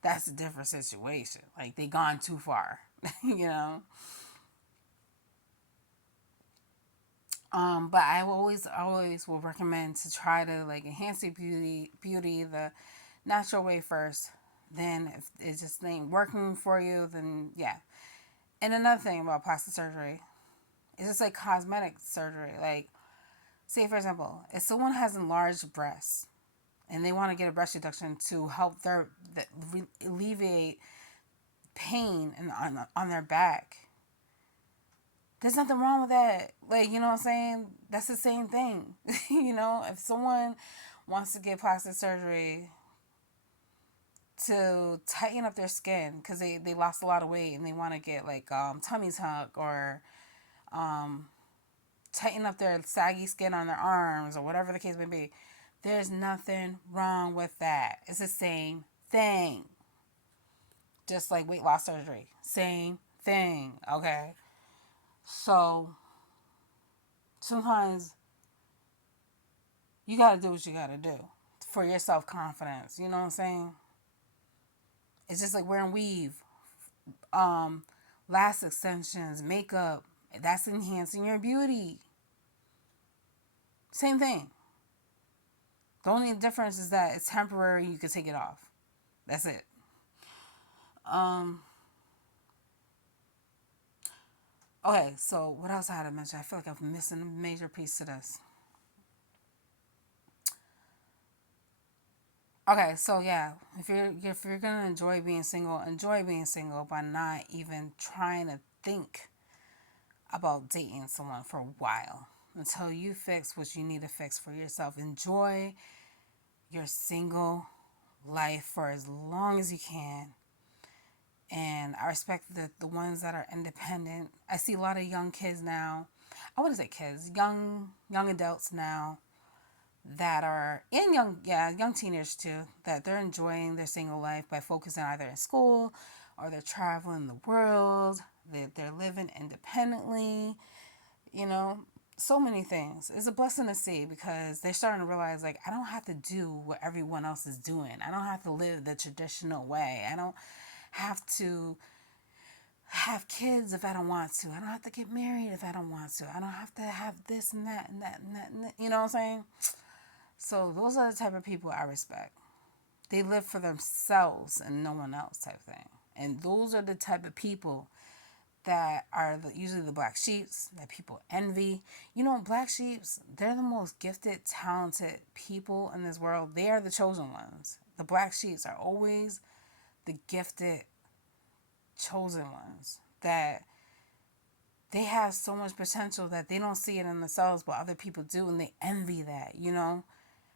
that's a different situation. Like they gone too far. you know. But I always will recommend to try to like enhance your beauty the natural way first. Then if it just ain't working for you, then yeah. And another thing about plastic surgery, it's just like cosmetic surgery. Like, say for example, if someone has enlarged breasts and they want to get a breast reduction to help alleviate pain and on their back. There's nothing wrong with that. Like, you know what I'm saying? That's the same thing. If someone wants to get plastic surgery to tighten up their skin because they lost a lot of weight and they want to get like tummy tuck or tighten up their saggy skin on their arms or whatever the case may be, there's nothing wrong with that. It's the same thing. Just like weight loss surgery. Same thing, okay? So, sometimes you gotta do what you gotta do for your self-confidence. You know what I'm saying? It's just like wearing weave, lash extensions, makeup. That's enhancing your beauty. Same thing. The only difference is that it's temporary. You can take it off. That's it. Okay, so what else I had to mention? I feel like I'm missing a major piece to this. Okay, so yeah, if you're gonna enjoy being single by not even trying to think about dating someone for a while until you fix what you need to fix for yourself. Enjoy your single life for as long as you can. And I respect the ones that are independent. I see a lot of young kids now. I wouldn't say kids, young adults now that are young teenagers too, that they're enjoying their single life by focusing either in school or they're traveling the world, they're living independently, so many things. It's a blessing to see because they're starting to realize, like, I don't have to do what everyone else is doing. I don't have to live the traditional way. I don't have to have kids if I don't want to. I don't have to get married if I don't want to. I don't have to have this and that and that and that. And that. You know what I'm saying? So those are the type of people I respect. They live for themselves and no one else type thing. And those are the type of people that are usually the black sheeps that people envy. Black sheeps, they're the most gifted, talented people in this world. They are the chosen ones. The black sheeps are always the gifted, chosen ones that they have so much potential that they don't see it in themselves, but other people do, and they envy that,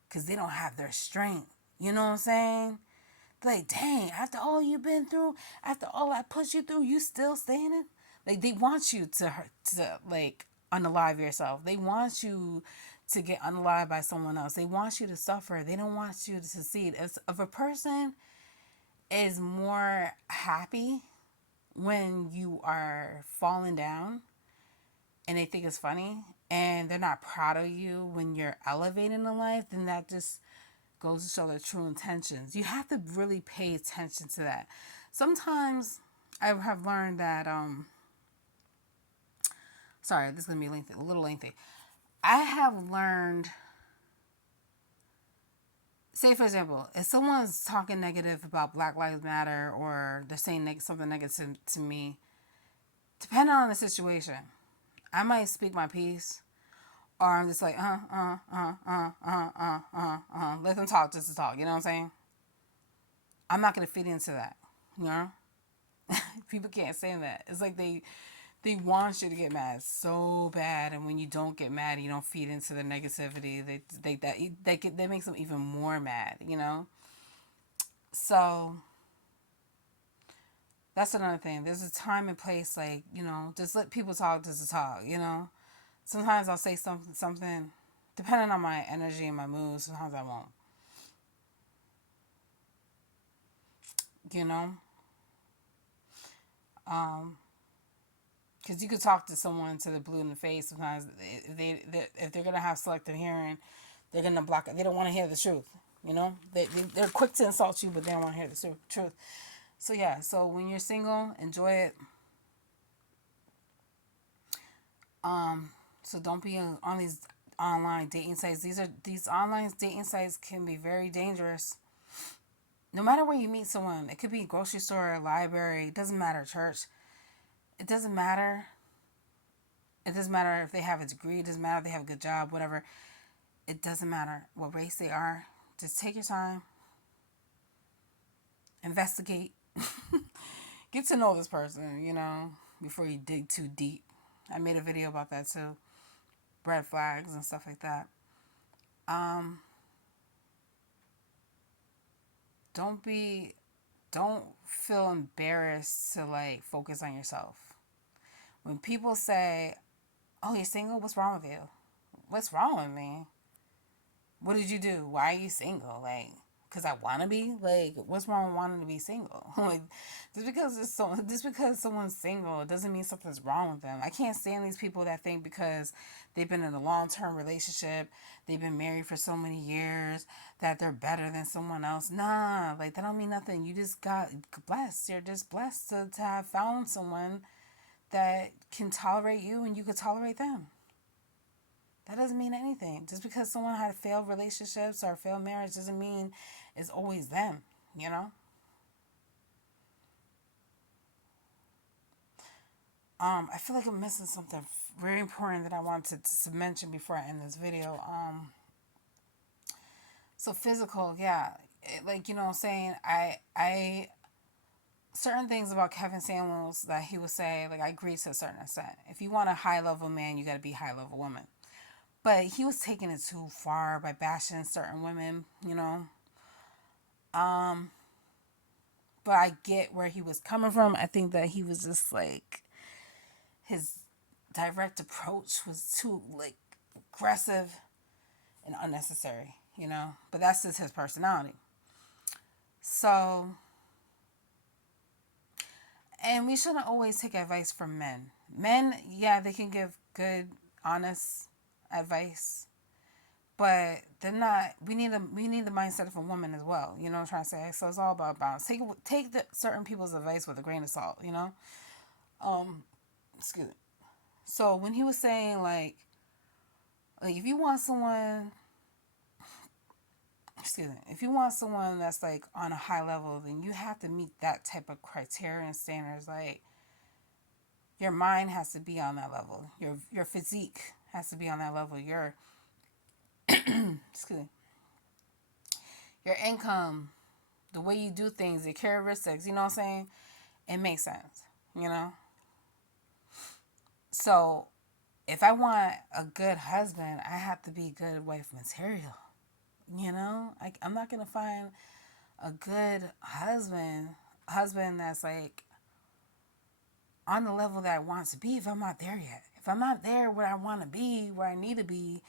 because they don't have their strength. You know what I'm saying? Like, dang, after all you've been through, after all I put you through, you still standing? Like, they want you to like, unalive yourself. They want you to get unalived by someone else. They want you to suffer. They don't want you to succeed. If a person is more happy when you are falling down and they think it's funny and they're not proud of you when you're elevating in life, then that just goes to show their true intentions. You have to really pay attention to that. Sometimes I have learned that, sorry, this is going to be a little lengthy. I have learned, say for example, if someone's talking negative about Black Lives Matter or they're saying something negative to me, depending on the situation, I might speak my piece, or I'm just like, let them talk just to talk. You know what I'm saying? I'm not gonna feed into that. People can't say that. It's like they want you to get mad so bad, and when you don't get mad, you don't feed into the negativity. That makes them even more mad. So that's another thing. There's a time and place, like, just let people talk just to talk. Sometimes I'll say something, depending on my energy and my mood. Sometimes I won't. Because you could talk to someone to the blue in the face. Sometimes if they're gonna have selective hearing, they're gonna block it. They don't want to hear the truth. They're quick to insult you, but they don't want to hear the truth. So yeah. So when you're single, enjoy it. So don't be on these online dating sites. These online dating sites can be very dangerous. No matter where you meet someone, it could be a grocery store, a library. It doesn't matter, church. It doesn't matter. It doesn't matter if they have a degree. It doesn't matter if they have a good job, whatever. It doesn't matter what race they are. Just take your time, investigate, get to know this person, before you dig too deep. I made a video about that too. Red flags and stuff like that. Um, don't be, don't feel embarrassed to like focus on yourself. When people say, "Oh, you're single? What's wrong with you?" What's wrong with me? What did you do? Why are you single? Like, because I want to be? Like, what's wrong with wanting to be single? Like, just because someone's single, it doesn't mean something's wrong with them. I can't stand these people that think because they've been in a long-term relationship, they've been married for so many years, that they're better than someone else. Nah, like, that don't mean nothing. You just got blessed. You're just blessed to have found someone that can tolerate you and you could tolerate them. That doesn't mean anything. Just because someone had failed relationships or failed marriage doesn't mean it's always them, you know? I feel like I'm missing something very important that I wanted to mention before I end this video. So physical, yeah. Like, what I'm saying, certain things about Kevin Samuels that he would say, like, I agree to a certain extent. If you want a high level man, you got to be a high level woman. But he was taking it too far by bashing certain women. Um, but I get where he was coming from. I think that he was just like, his direct approach was too like aggressive and unnecessary. But that's just his personality. So, and we shouldn't always take advice from men. Men, yeah, they can give good, honest advice, but they're not. We need the mindset of a woman as well. You know what I'm trying to say? So it's all about balance. Take certain people's advice with a grain of salt. Um, excuse me. So when he was saying like if you want someone, if you want someone that's like on a high level, then you have to meet that type of criteria and standards. Like your mind has to be on that level. Your physique has to be on that level. Your excuse me, your income, the way you do things, your characteristics. You know what I'm saying? It makes sense. You know. So if I want a good husband, I have to be good wife material. I'm not gonna find a good husband that's like on the level that I want to be if I'm not there yet. If I'm not there where I want to be, where I need to be,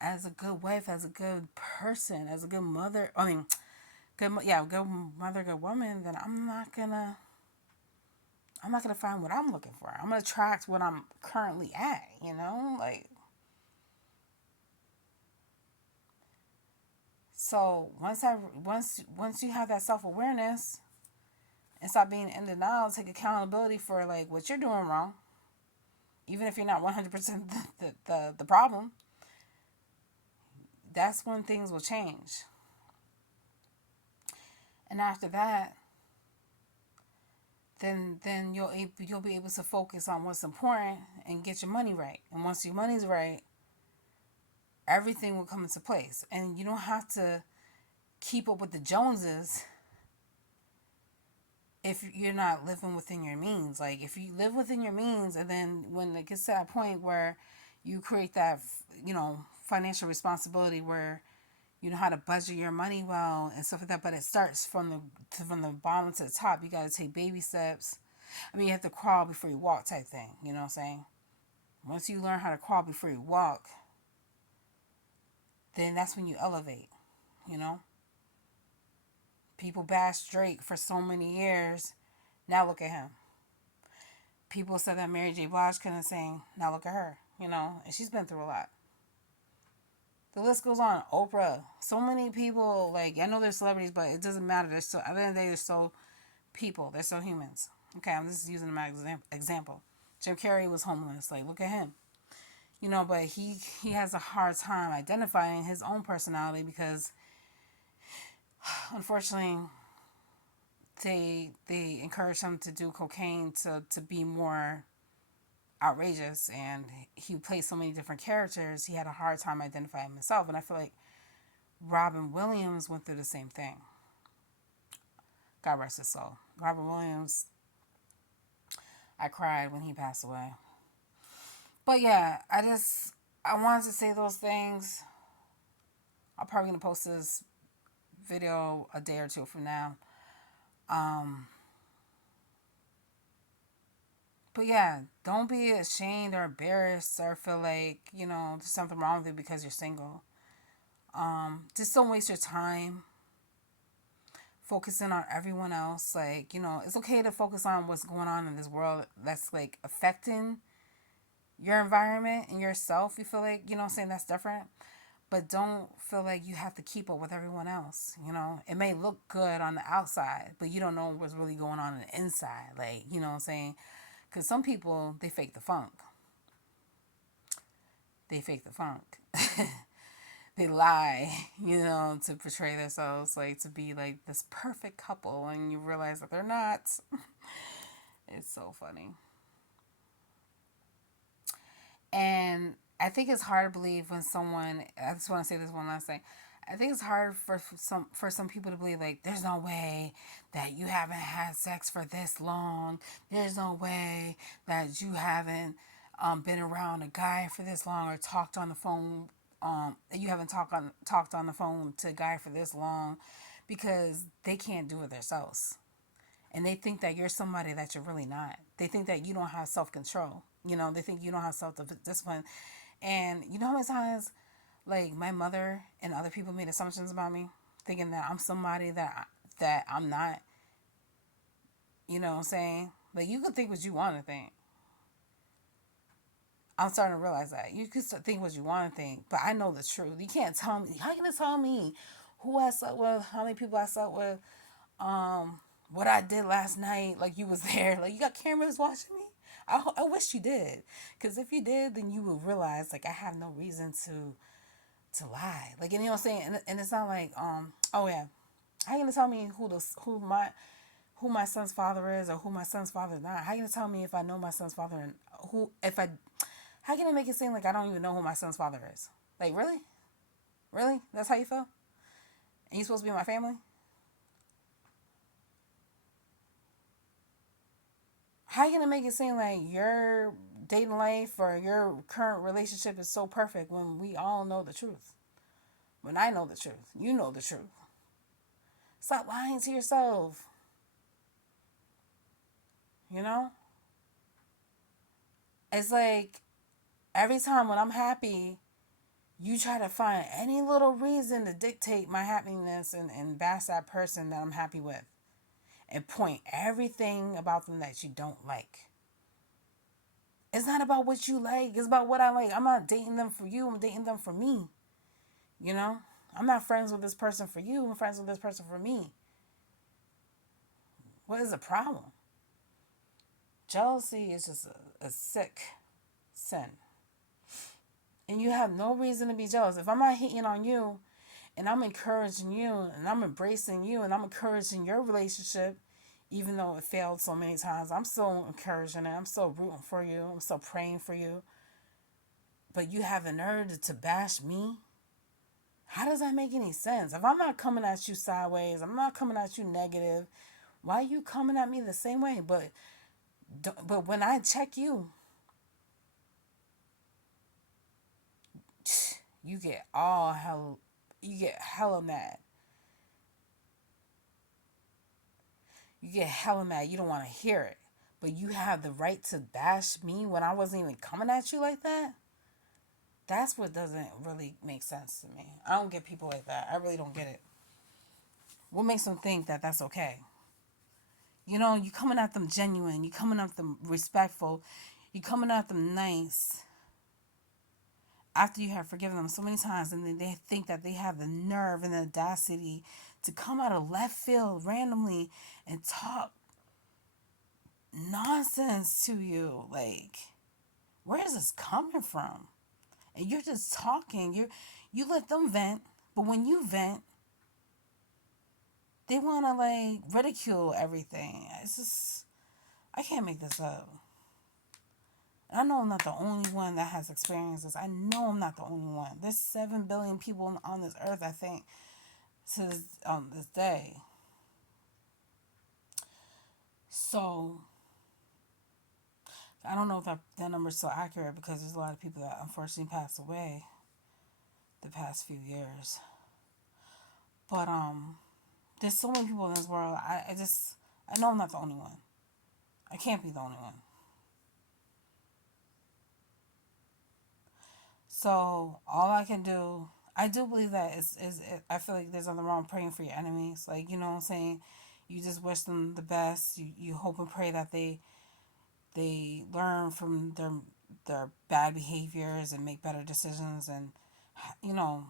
as a good wife, as a good person, as a good mother. I mean, good mother, good woman. Then I'm not gonna find what I'm looking for. I'm gonna attract what I'm currently at. Like, so once you have that self-awareness and stop being in denial, take accountability for like what you're doing wrong, even if you're not 100% the problem. That's when things will change. And after that, then you'll be able to focus on what's important and get your money right. And once your money's right, everything will come into place. And you don't have to keep up with the Joneses if you're not living within your means. Like, if you live within your means, and then when it gets to that point where you create that, financial responsibility where you know how to budget your money well and stuff like that, but it starts from the bottom to the top. You got to take baby steps. I mean, you have to crawl before you walk type thing. You know what I'm saying? Once you learn how to crawl before you walk, then that's when you elevate. You know, people bashed Drake for so many years. Now look at him. People said that Mary J. Blige couldn't sing. Now look at her. And she's been through a lot. The list goes on. Oprah. So many people. Like, I know they're celebrities, but it doesn't matter. They're still, at the end of the day, they're still people. They're still humans. Okay, I'm just using my example. Jim Carrey was homeless. Like, look at him. But he has a hard time identifying his own personality because, unfortunately, they encourage him to do cocaine to be more outrageous, and he plays so many different characters. He had a hard time identifying himself, and I feel like Robin Williams went through the same thing. God rest his soul. Robin Williams, I cried when he passed away. But yeah, I wanted to say those things. I'm probably gonna post this video a day or two from now. Um, but yeah, don't be ashamed or embarrassed or feel like, there's something wrong with you because you're single. Just don't waste your time focusing on everyone else. Like, it's okay to focus on what's going on in this world that's like affecting your environment and yourself. You feel like, what I'm saying, that's different. But don't feel like you have to keep up with everyone else. It may look good on the outside, but you don't know what's really going on the inside. Like, what I'm saying? Because some people, they fake the funk. They fake the funk. They lie, to portray themselves, like, to be like this perfect couple, and you realize that they're not. It's so funny. And I think it's hard to believe when someone, I just want to say this one last thing. I think it's hard for some people to believe, like, there's no way that you haven't had sex for this long. There's no way that you haven't been around a guy for this long, or talked on the phone. You haven't talked on the phone to a guy for this long, because they can't do it themselves, and they think that you're somebody that you're really not. They think that you don't have self control. They think you don't have self discipline. And you know how many times, like, my mother and other people made assumptions about me, thinking that I'm somebody that I'm not. You know what I'm saying? Like, you can think what you want to think. I'm starting to realize that you can think what you want to think, but I know the truth. You can't tell me. How can you tell me who I slept with, how many people I slept with, what I did last night? Like, you was there. Like, you got cameras watching me. I wish you did, because if you did, then you would realize, like, I have no reason to lie. Like, you know what I'm saying? And it's not like, oh yeah, how you gonna tell me who my son's father is, or who my son's father is not? How you gonna tell me if I know my son's father, and who if I? How can it make it seem like I don't even know who my son's father is? Like, really, really? That's how you feel? And you supposed to be my family? How you gonna make it seem like your dating life or your current relationship is so perfect when we all know the truth? When I know the truth, you know the truth. Stop lying to yourself. You know? It's like every time when I'm happy, you try to find any little reason to dictate my happiness and bash that person that I'm happy with, and point everything about them that you don't like. It's not about what you like, it's about what I like. I'm not dating them for you, I'm dating them for me. You know? I'm not friends with this person for you, I'm friends with this person for me. What is the problem? Jealousy is just a sick sin. And you have no reason to be jealous. If I'm not hating on you, and I'm encouraging you, and I'm embracing you, and I'm encouraging your relationship, even though it failed so many times, I'm still encouraging it. I'm still rooting for you. I'm still praying for you. But you have the nerve to bash me? How does that make any sense? If I'm not coming at you sideways, I'm not coming at you negative, why are you coming at me the same way? But when I check you, you get all hell, you get hella mad. You get hella mad. You don't want to hear it. But you have the right to bash me when I wasn't even coming at you like that? That's what doesn't really make sense to me. I don't get people like that. I really don't get it. What makes them think that that's okay? You coming at them genuine. You coming at them respectful. You coming at them nice. After you have forgiven them so many times, and then they think that they have the nerve and the audacity to come out of left field randomly and talk nonsense to you. Like, where is this coming from? And you're just talking. You let them vent, but when you vent, they want to, like, ridicule everything. It's just, I can't make this up. I know I'm not the only one that has experienced this. I know I'm not the only one. There's 7 billion people on this earth, I think, to this day. So I don't know if that number is so accurate because there's a lot of people that unfortunately passed away the past few years. But there's so many people in this world. I know I'm not the only one. I can't be the only one. So all I can do, I do believe that I feel like there's nothing wrong praying for your enemies. Like, you know what I'm saying? You just wish them the best. You hope and pray that they learn from their bad behaviors and make better decisions, and you know,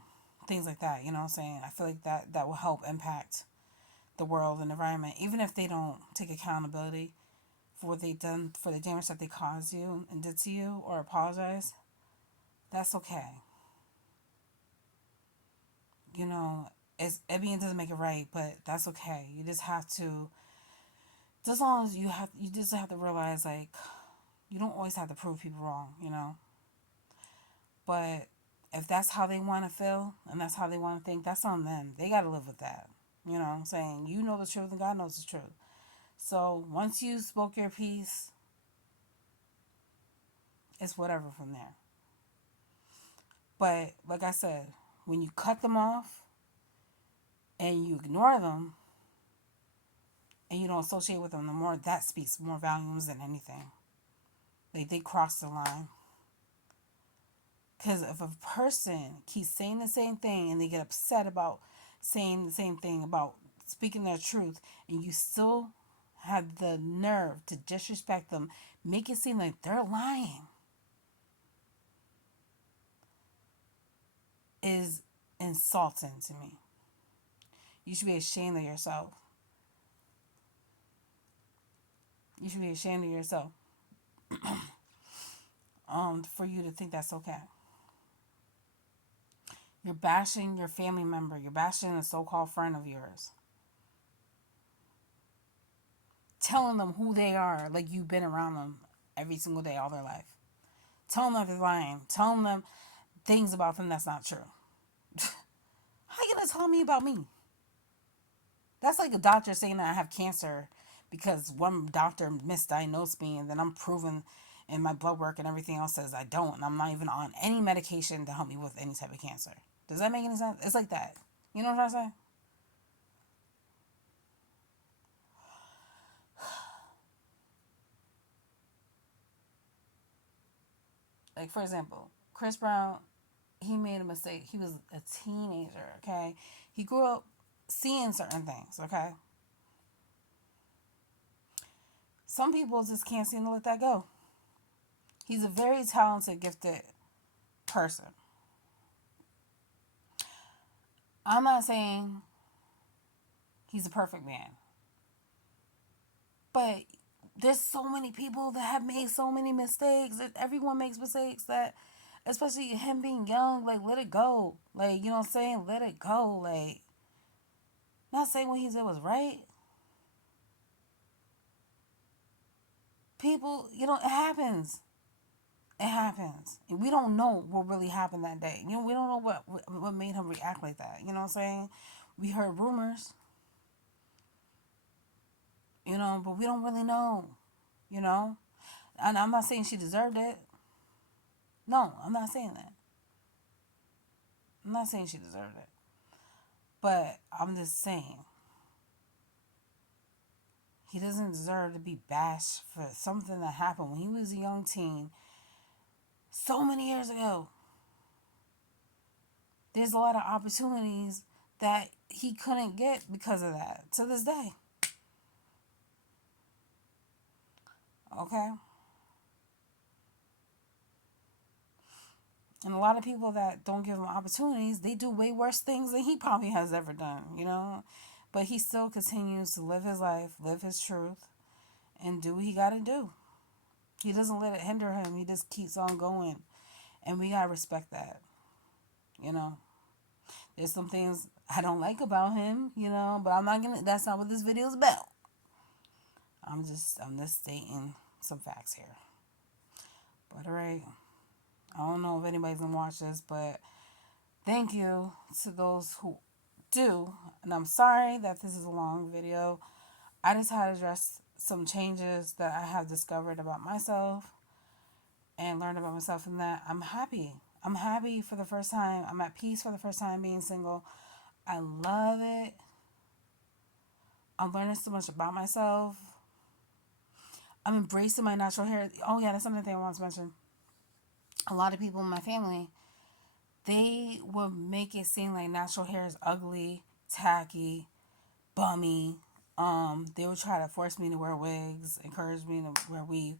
things like that. You know what I'm saying? I feel like that will help impact the world and environment, even if they don't take accountability for what they done, for the damage that they caused you and did to you, or apologize. That's okay. You know, it doesn't make it right, but that's okay. You just have to, just as long as you just have to realize, like, you don't always have to prove people wrong, you know. But if that's how they want to feel and that's how they want to think, that's on them. They got to live with that. You know what I'm saying? You know the truth and God knows the truth. So once you spoke your piece, it's whatever from there. But like I said, when you cut them off and you ignore them and you don't associate with them no more, that speaks more volumes than anything. They cross the line. Because if a person keeps saying the same thing and they get upset about saying the same thing, about speaking their truth, and you still have the nerve to disrespect them, make it seem like they're lying, is insulting to me. You should be ashamed of yourself. You should be ashamed of yourself for you to think that's okay. You're bashing your family member. You're bashing a so-called friend of yours. Telling them who they are like you've been around them every single day all their life. Telling them they're lying. Telling them things about them that's not true. How you gonna tell me about me? That's like a doctor saying that I have cancer because one doctor misdiagnosed me, and then I'm proven in my blood work and everything else says I don't, and I'm not even on any medication to help me with any type of cancer. Does that make any sense? It's like that. You know what I'm saying? Like, for example, Chris Brown, he made a mistake. He was a teenager, okay? He grew up seeing certain things, okay? Some people just can't seem to let that go. He's a very talented, gifted person. I'm not saying he's a perfect man, but there's so many people that have made so many mistakes. Everyone makes mistakes, that, especially him being young, like, let it go. Like, you know what I'm saying? Let it go. Like, not saying what he did was right. People, it happens. It happens. And we don't know what really happened that day. We don't know what made him react like that. You know what I'm saying? We heard rumors, but we don't really know, you know? And I'm not saying she deserved it. No, I'm not saying that. I'm not saying she deserved it. But I'm just saying he doesn't deserve to be bashed for something that happened when he was a young teen so many years ago. There's a lot of opportunities that he couldn't get because of that to this day. Okay? And a lot of people that don't give him opportunities, they do way worse things than he probably has ever done. But he still continues to live his life, live his truth, and do what he got to do. He doesn't let it hinder him. He just keeps on going. And we got to respect that. You know, there's some things I don't like about him, but that's not what this video is about. I'm just stating some facts here. But alright, I don't know if anybody's gonna watch this, but thank you to those who do. And I'm sorry that this is a long video. I just had to address some changes that I have discovered about myself and learned about myself, and that I'm happy. I'm happy for the first time. I'm at peace for the first time being single. I love it. I'm learning so much about myself. I'm embracing my natural hair. Oh yeah, that's another thing I want to mention. A lot of people in my family, they will make it seem like natural hair is ugly, tacky, bummy. They would try to force me to wear wigs, encourage me to wear weave,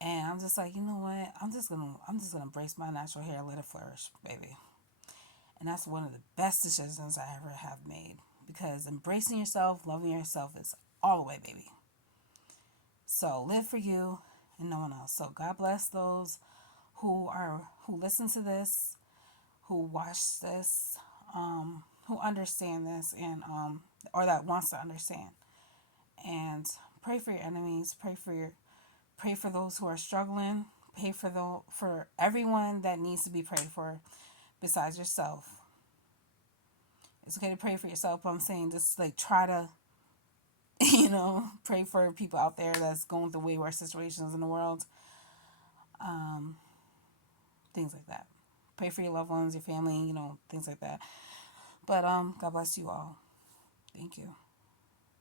and I'm just like, you know what? I'm just gonna embrace my natural hair, let it flourish, baby. And that's one of the best decisions I ever have made, because embracing yourself, loving yourself is all the way, baby. So live for you and no one else. So God bless those who listen to this, who watch this, who understand this, and or that wants to understand. And pray for your enemies. Pray for those who are struggling. Pray for everyone that needs to be prayed for besides yourself. It's okay to pray for yourself, but I'm saying just like try to, pray for people out there that's going through way worse situations in the world. Things like that. Pray for your loved ones, your family, things like that. But God bless you all. Thank you.